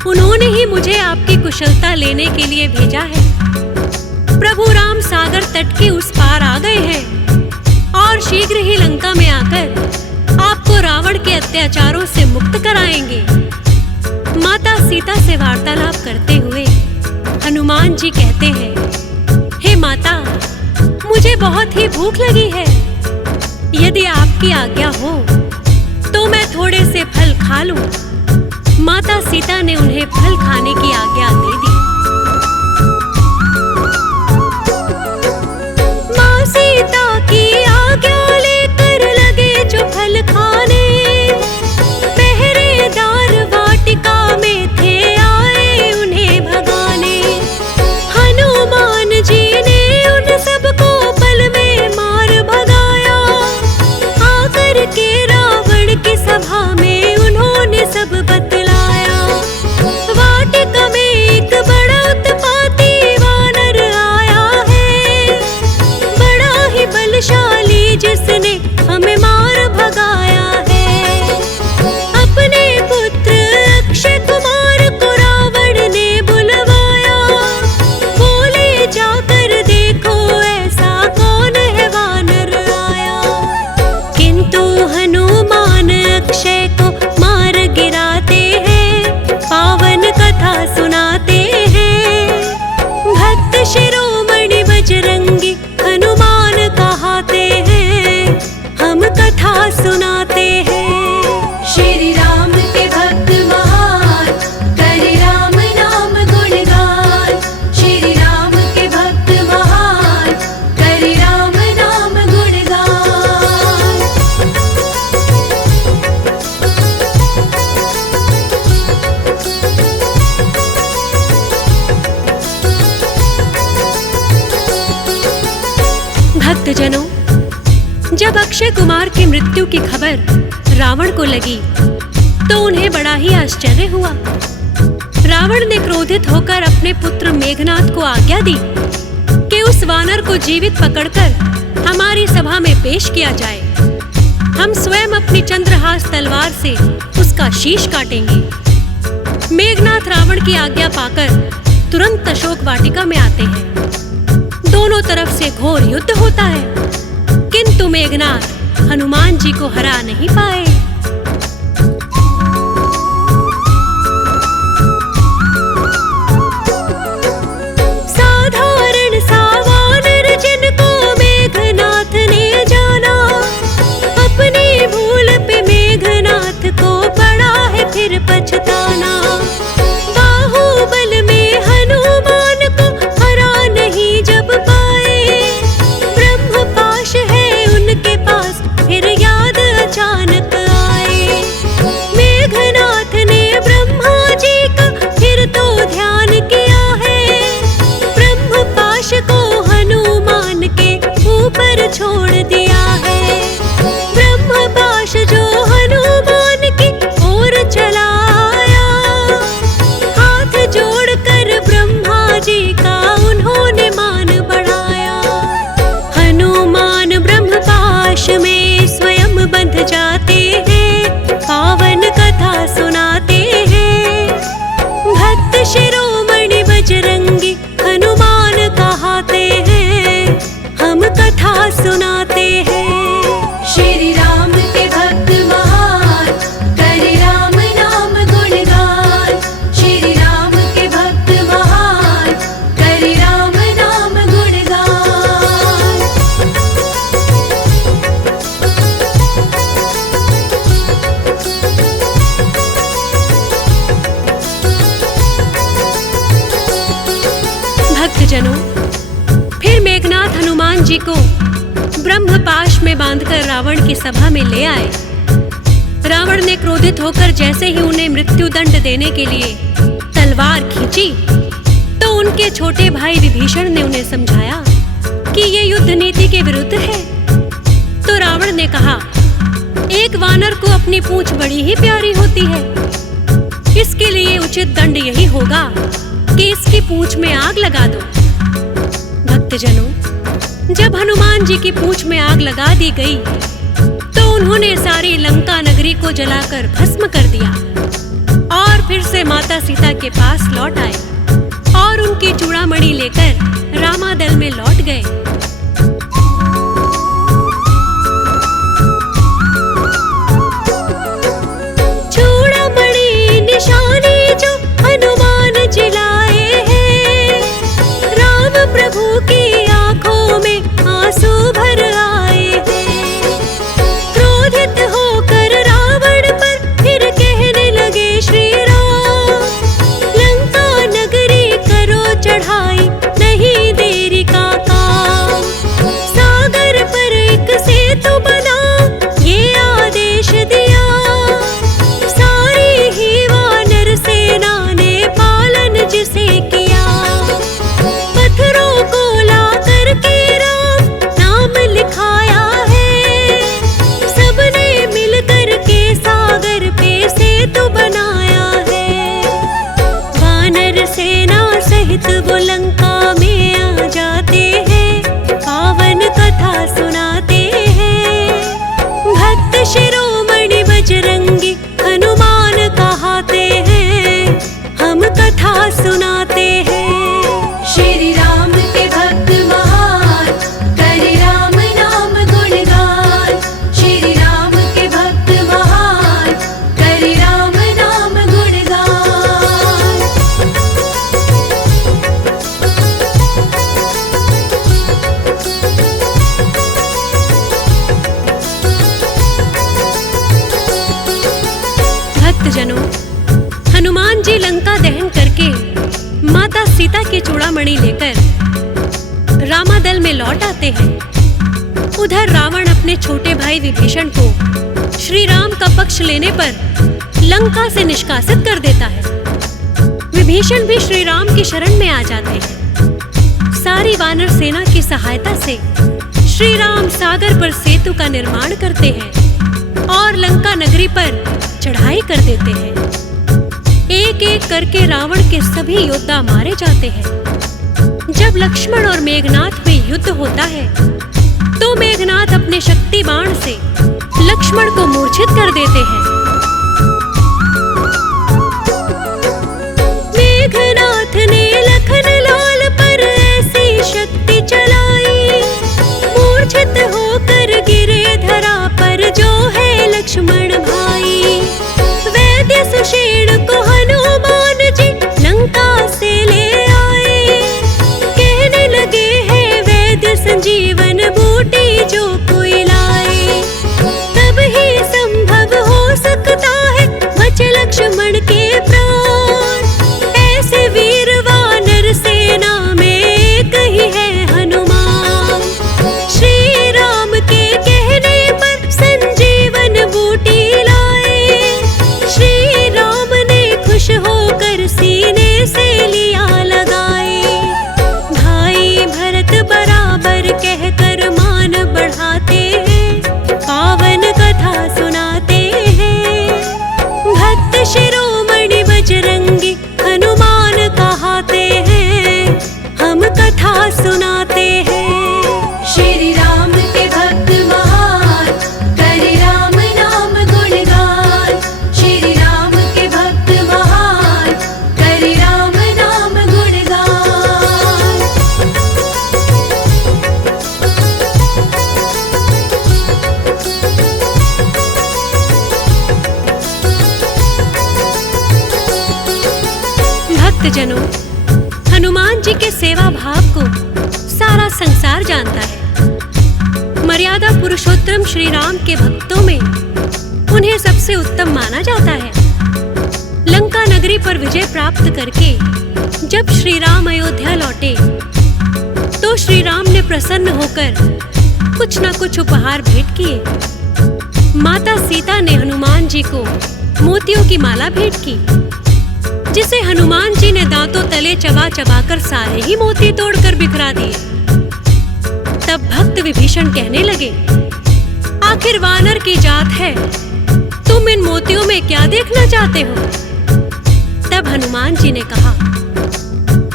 उन्होंने ही मुझे आपकी कुशलता लेने के लिए भेजा है। प्रभु राम सागर तट के उस पार आ गए हैं और शीघ्र ही लंका में आकर आपको रावण के अत्याचारों से मुक्त कराएंगे। माता सीता से वार्तालाप करते हुए हनुमान जी कहते हैं, हे माता, मुझे बहुत ही भूख लगी है। यदि आपकी आज्ञा हो तो मैं थोड़े से फल खा लूं। माता सीता ने उन्हें फल खाने की आज्ञा दे दी। माँ सीता की आज्ञा लेकर लगे जो फल खाने, पहरेदार वाटिका में थे आए उन्हें भगाने। हनुमान जी ने उन सबको पल में मार भगाया, आकर के रावण की सभा में उन्होंने सब बतलाया। वाटिका में एक बड़ा उत्पाती वानर आया है, बड़ा ही बलशाली जिसने हमें मार भगाया है। अपने पुत्र अक्षय कुमार को रावण ने बुलवाया, बोले जाकर देखो ऐसा कौन है वानर आया। किंतु हनुमान अक्षय को मार गिराते हैं, पावन कथा सुनाते हैं। भक्त शिरोमणि बजरंगी हनुमान कहाते हैं, हम कथा सुनाते हैं। श्री राम के भक्त महान, करे राम नाम गुणगान। श्री राम के भक्त महान, करे राम नाम गुणगान। भक्तजनों, जब अक्षय कुमार की मृत्यु की खबर रावण को लगी तो उन्हें बड़ा ही आश्चर्य हुआ। रावण ने क्रोधित होकर अपने पुत्र मेघनाथ को आज्ञा दी कि उस वानर को जीवित पकड़कर हमारी सभा में पेश किया जाए। हम स्वयं अपनी चंद्रहास तलवार से उसका शीश काटेंगे। मेघनाथ रावण की आज्ञा पाकर तुरंत अशोक वाटिका में आते हैं। दोनों तरफ से घोर युद्ध होता है, किंतु मेघनाथ हनुमान जी को हरा नहीं पाए। शिरोमणि बजरंगी हनुमान कहाते हैं, हम कथा सुनाते हैं। श्री राम के भक्त महान, करे राम नाम गुणगान। श्री राम के भक्त महान, करे राम नाम गुणगान। भक्तजनों, फिर मेघनाथ हनुमान जी को ब्रह्मपाश में बांधकर रावण की सभा में ले आए। रावण ने क्रोधित होकर जैसे ही उन्हें मृत्यु दंड देने के लिए तलवार खींची, तो उनके छोटे भाई विभीषण ने उन्हें समझाया कि ये युद्ध नीति के विरुद्ध है। तो रावण ने कहा, एक वानर को अपनी पूंछ बड़ी ही प्यारी होती है, इसके लिए उचित दंड यही होगा कि इसकी पूंछ में आग लगा दो। भक्तजनों, जब हनुमान जी की पूंछ में आग लगा दी गई, तो उन्होंने सारी लंका नगरी को जलाकर भस्म कर दिया और फिर से माता सीता के पास लौट आए और उनकी चूड़ामणि लेकर रामादल में लौट गए। चूड़ामणि निशानी जो हनुमान जी लाए हैं, राम प्रभु की आंखों में आंसू भर आए हैं। क्रोधित होकर रावण पर फिर कहने लगे श्री राम, लंका नगरी करो चढ़ाई, नहीं देरी का काम। सागर पर एक सेतु बनाओ, ये आदेश दिया। सारी ही वानर सेना ने पालन जिसे किया। पत्थरों को ला करके राम नाम लिखाया है, सबने मिल करके सागर पे सेतु बनाया है। वानर सेना सहित वो लंका में आ जाते हैं, पावन कथा सुनाते हैं। भक्त शिरोमणि बजरंगी हनुमान कहाते हैं, हम कथा सुनाते हैं। श्री राम के भक्त महान, करे राम नाम गुणगान। श्री राम के भक्त महान, करे राम नाम गुणगान। भक्तजनों, हनुमान जी लंका दहन करके माता सीता की चूड़ामणि लेकर रामादल में लौट आते हैं। उधर रावण अपने छोटे भाई विभीषण को श्री राम का पक्ष लेने पर लंका से निष्कासित कर देता है। विभीषण भी श्री राम की शरण में आ जाते हैं। सारी वानर सेना की सहायता से श्री राम सागर पर सेतु का निर्माण करते हैं और लंका नगरी पर चढ़ाई कर देते हैं। एक एक करके रावण के सभी योद्धा मारे जाते हैं। जब लक्ष्मण और मेघनाथ में युद्ध होता है, तो मेघनाथ अपने शक्ति बाण से लक्ष्मण को मूर्छित कर देते हैं। मेघनाथ ने लखन लाल पर ऐसी शक्ति चलाई, मूर्छित होकर गिरे धरा पर जो है लक्ष्मण भाई। वैद्य सुषेण को हनुमान जी लंका से ले आए, कहने लगे हैं वैद्य संजीवन बूटी जो कोई लाए, तब ही संभव हो भक्तजनों, हनुमान जी के सेवा भाव को सारा संसार जानता है। मर्यादा पुरुषोत्तम श्री राम के भक्तों में उन्हें सबसे उत्तम माना जाता है। लंका नगरी पर विजय प्राप्त करके जब श्री राम अयोध्या लौटे तो श्री राम ने प्रसन्न होकर कुछ न कुछ उपहार भेंट किए। माता सीता ने हनुमान जी को मोतियों की माला भेंट की, जिसे हनुमान जी ने दांतों तले चबा चबा कर सारे ही मोती तोड़कर बिखरा दिए। तब भक्त विभीषण कहने लगे, आखिर वानर की जात है, तुम इन मोतियों में क्या देखना चाहते हो? तब हनुमान जी ने कहा,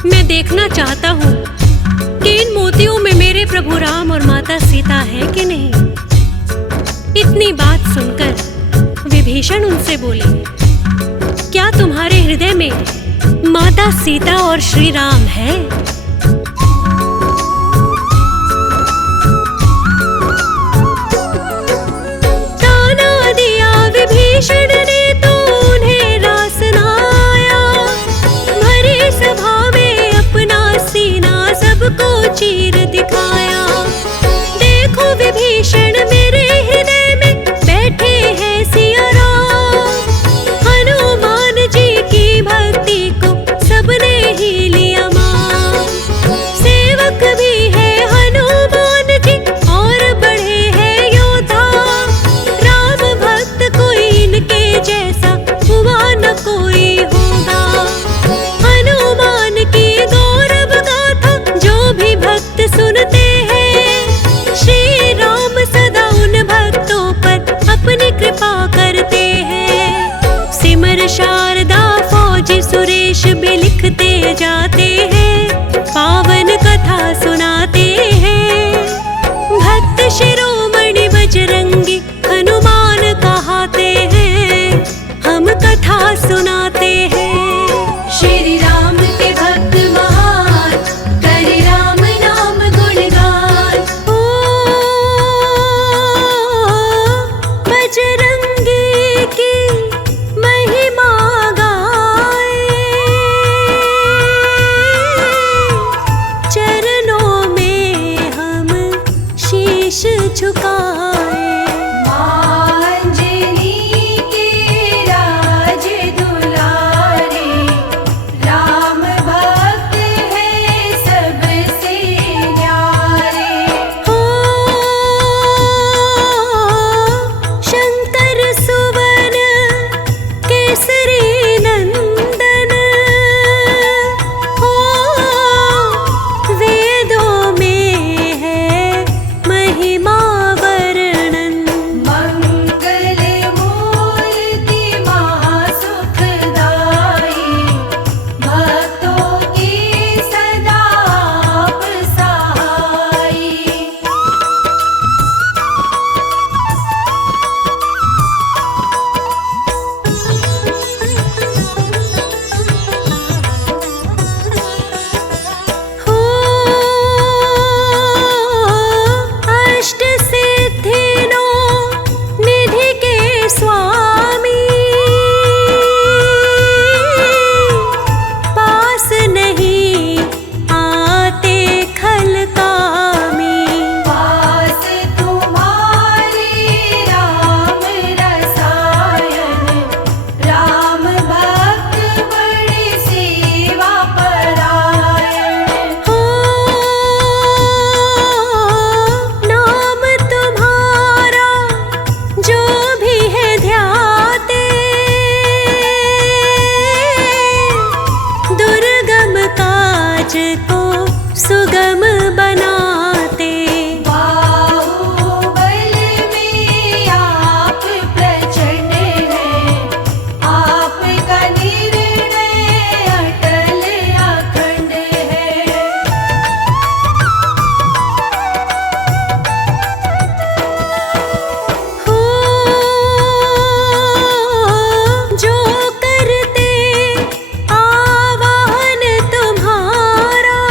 मैं देखना चाहता हूँ कि इन मोतियों में मेरे प्रभु राम और माता सीता है कि नहीं। इतनी बात सुनकर विभीषण उनसे बोले, क्या तुम्हारे हृदय में माता सीता और श्री राम है? ताना दिया विभीषण ने तो उन्हें रास न आया, भरी सभा में अपना सीना सबको चीर दिखाया। देखो विभीषण मेरे हृदय में बैठे हैं सिया राम, हनुमान जी की भक्ति को सबने ही लिया मान। सेवक भी है हनुमान जी और बढ़े हैं योद्धा, राम भक्त कोई इनके जैसा हुआ न कोई होगा। हनुमान की गौरव गाथा जो भी भक्त सुनते हैं, श्री राम सदा उन भक्तों पर अपनी कृपा करते हैं। सिमर शारदा फौजी सुरेश भी लिखते जाते हैं, पावन कथा सुनाते हैं। भक्त शिरोमणि बजरंगी हनुमान कहाते हैं, हम कथा सुनाते हैं। श्री राम के भक्त महान, करे राम नाम गुणगान। ओ बजरंगी की महिमा गाए, चरणों में हम शीश झुकाए। अंजनी के राज दुलारे, राम भक्त है सबसे न्यारे। हो शंकर सुवन केसरी नंदन, हो वेदों में है महिमा वर्णन। मंगल मूर्ति महासुखदाई, भक्तों की सदा आप सहाई। हो अष्ट सिद्धि नो निधि के स्वामी, पास नहीं आते खल कामी। पास तुम्हारे राम रसायन, राम भक्त बड़े सेवा परायण। हो नाम तुम्हारा जो भी है ध्याते, दुर्गम काज को सुगम बनाते। बाहुबल में आप प्रचंड हैं, आपका निर्णय अटल अखंड है। हो जो करते आवाहन तुम्हारा,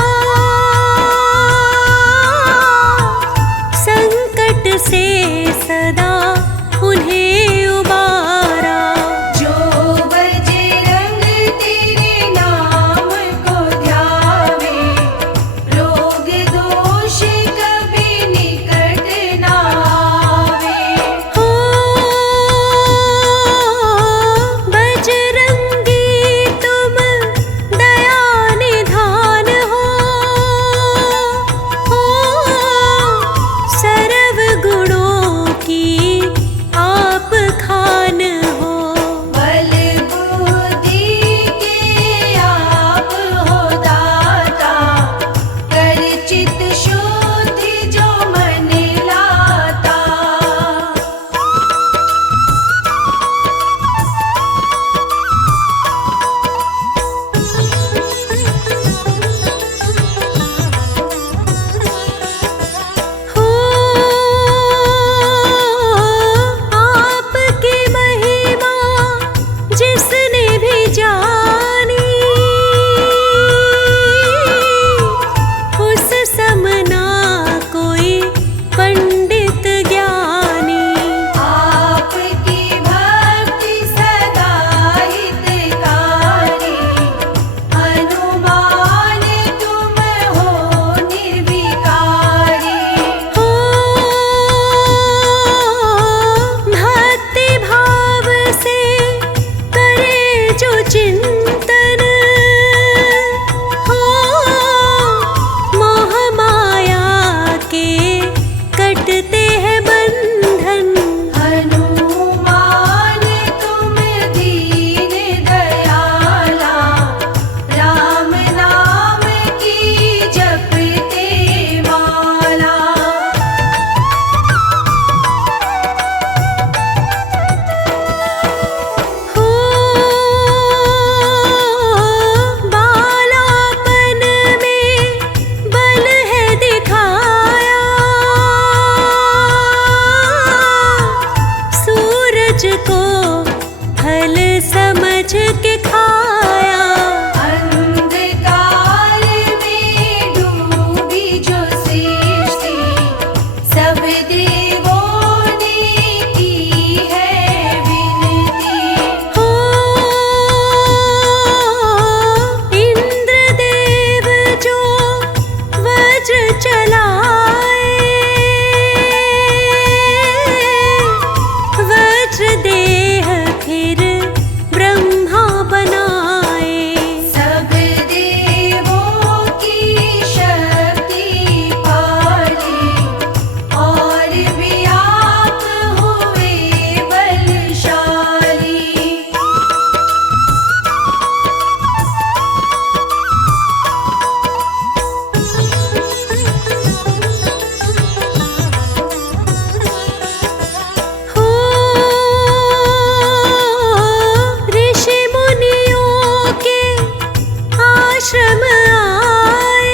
आश्रम आए,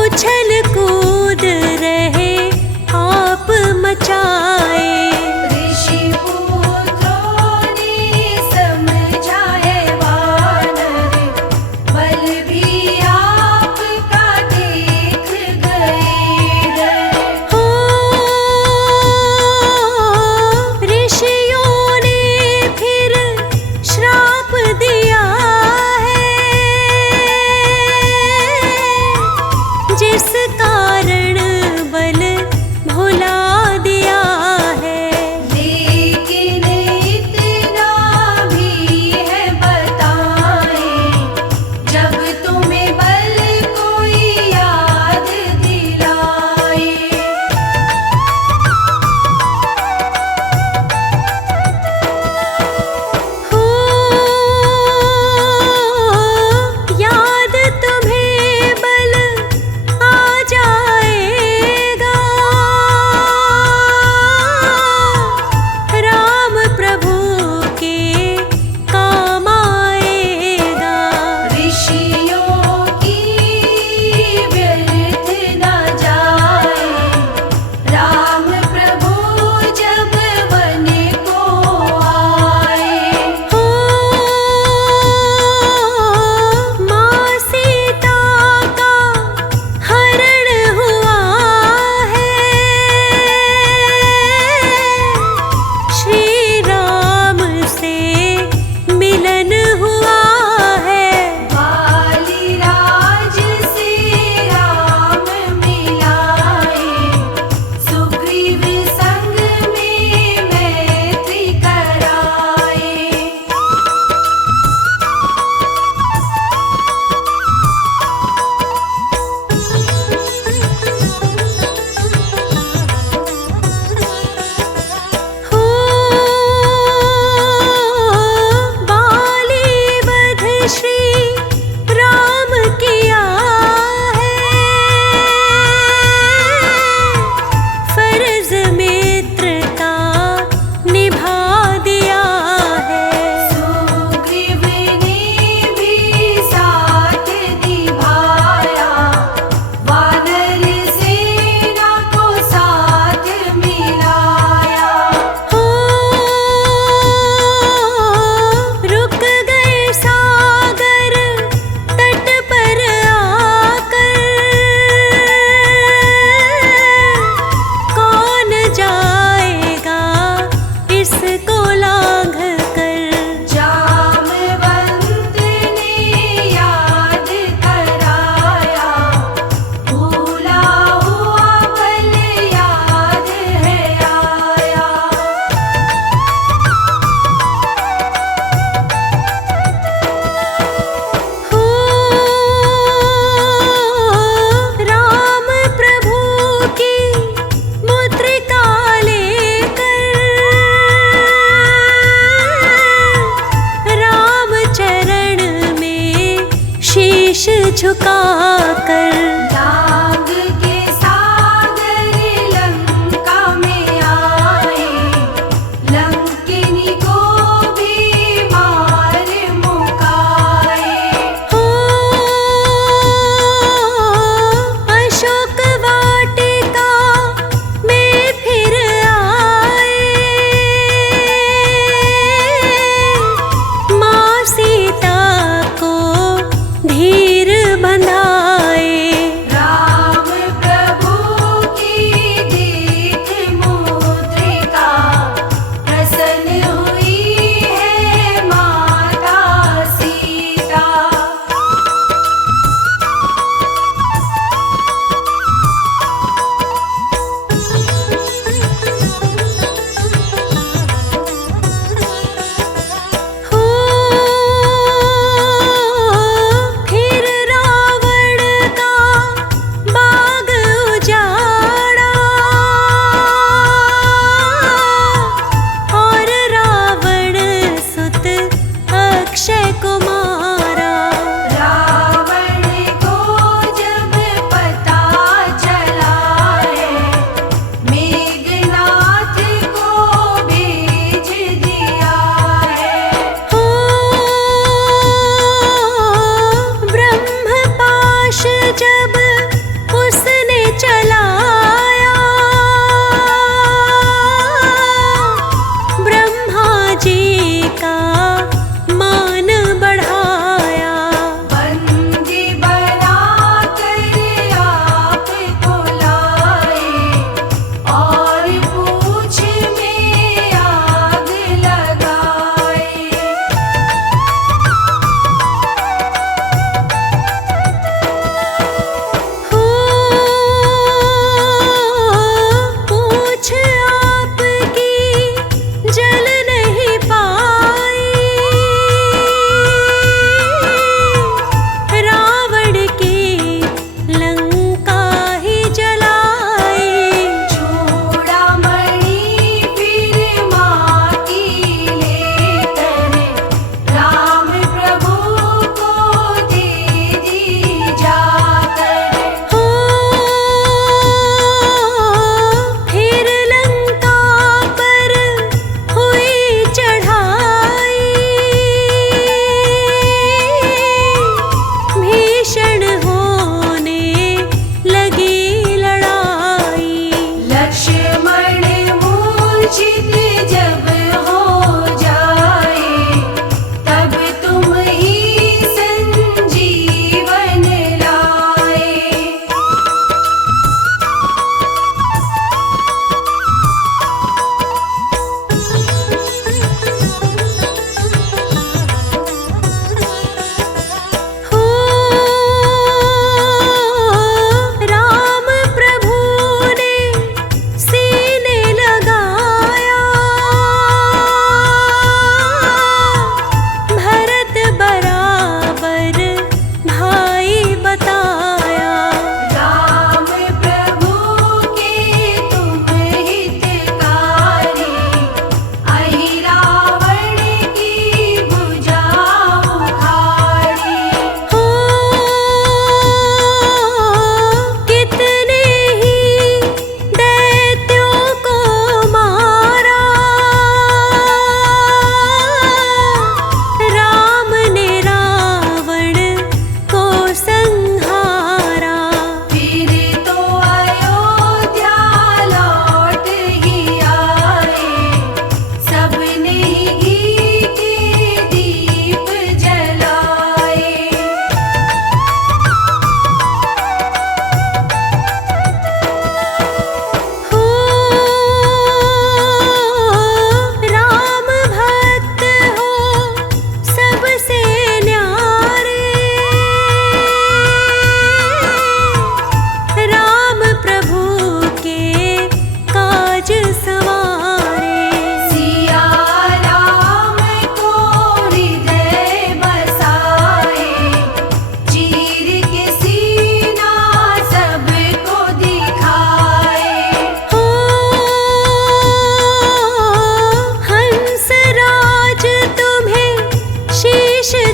उछल कूद रहे आप मचाए। ऋषि पुत्रों ने समझाए वानर, बल भी आपका देख गए। हो ऋषियों ने फिर श्राप दिया है, जिस कारण बल भुला दिया है। लेकिन इतना भी है बताएं, जब तुम्हें बल कोई याद दिलाए। हो याद तुम्हें बल आ जाएगा, राम प्रभु के काम आएगा। ऋषियों की व्यर्थ न जाए, राम प्रभु जब वन को आए। हो माँ सीता का हरण हुआ है, श्री राम से मिलन हुआ है। बाली राज से राम मिलाए, सुग्रीव संग में मैत्री कराए। हो बाली वध श्री राम किया है, फर्ज मित्र का निभा दिया है। सुग्रीव ने भी साथ निभाया, वानर सेना को साथ मिलाया। हो रुक गए सागर तट पर आकर, कौन जाएगा इसको लांघ कर। जामवंत ने याद कराया, भूला हुआ पल याद है आया। हो राम प्रभु की मुद्रिका लेकर, राम चरण में शीश झुकाकर। लांग के सागर लंका में आए, लंकिनी को भी मार मुकाए। हो अशोक वाटिका में फिर आए, माँ सीता को धीर बंधाए।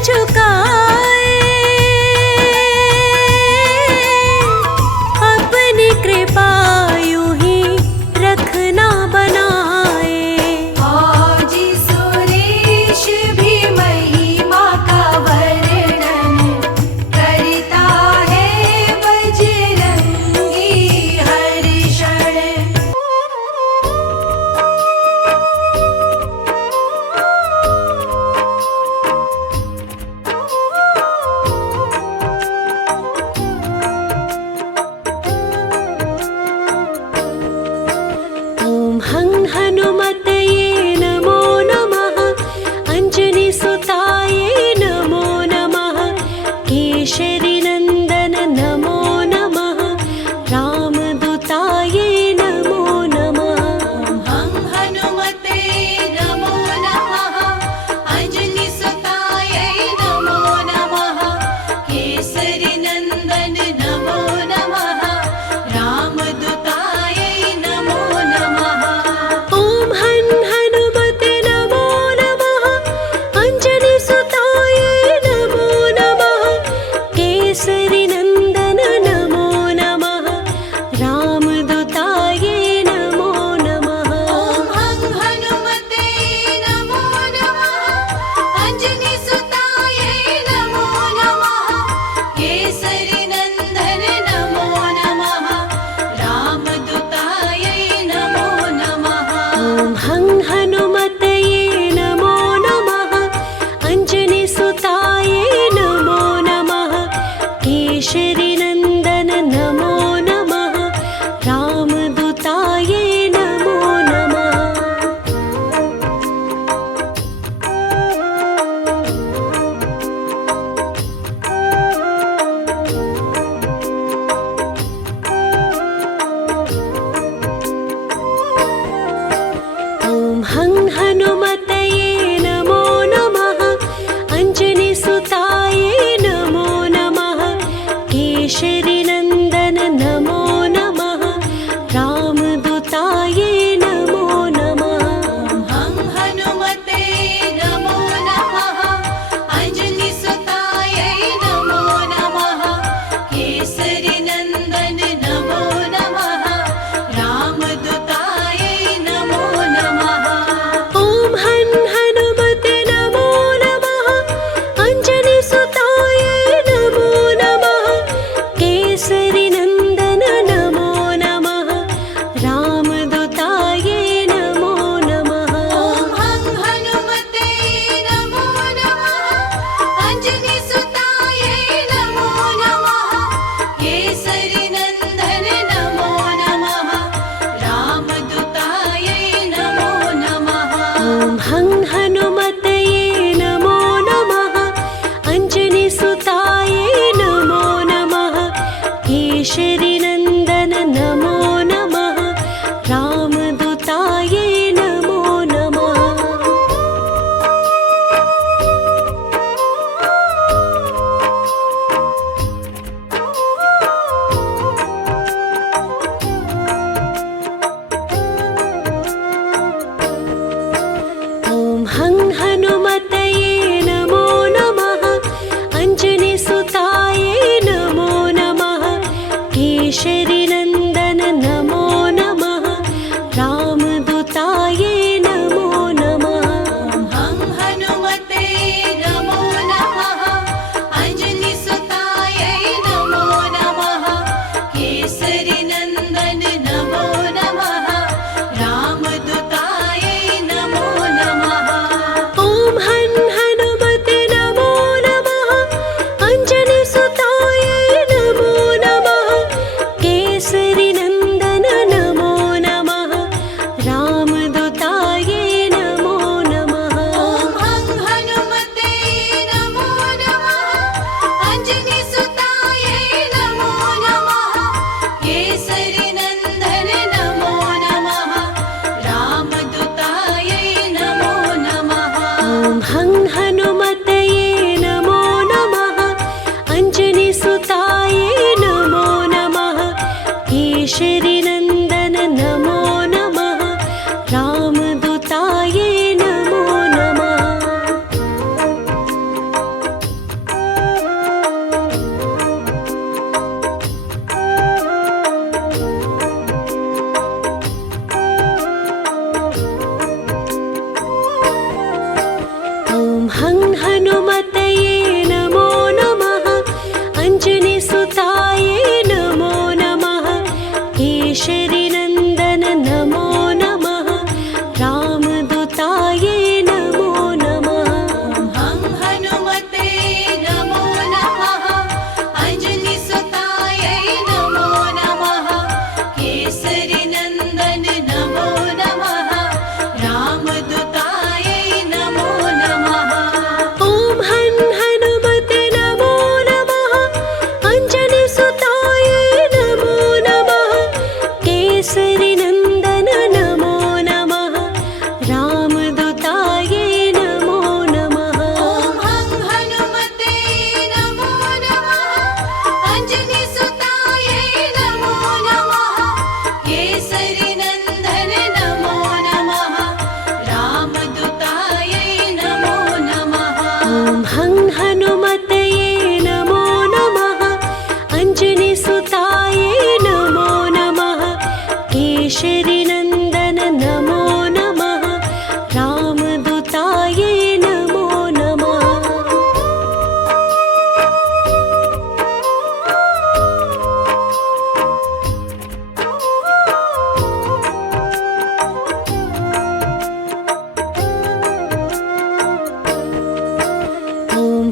झुकाए, अपनी कृपा यूं ही रखना बनाए। औजी सुरेश भी महिमा का वर्णन करता है बजरंगी हर क्षण।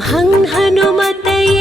हं हनुमतये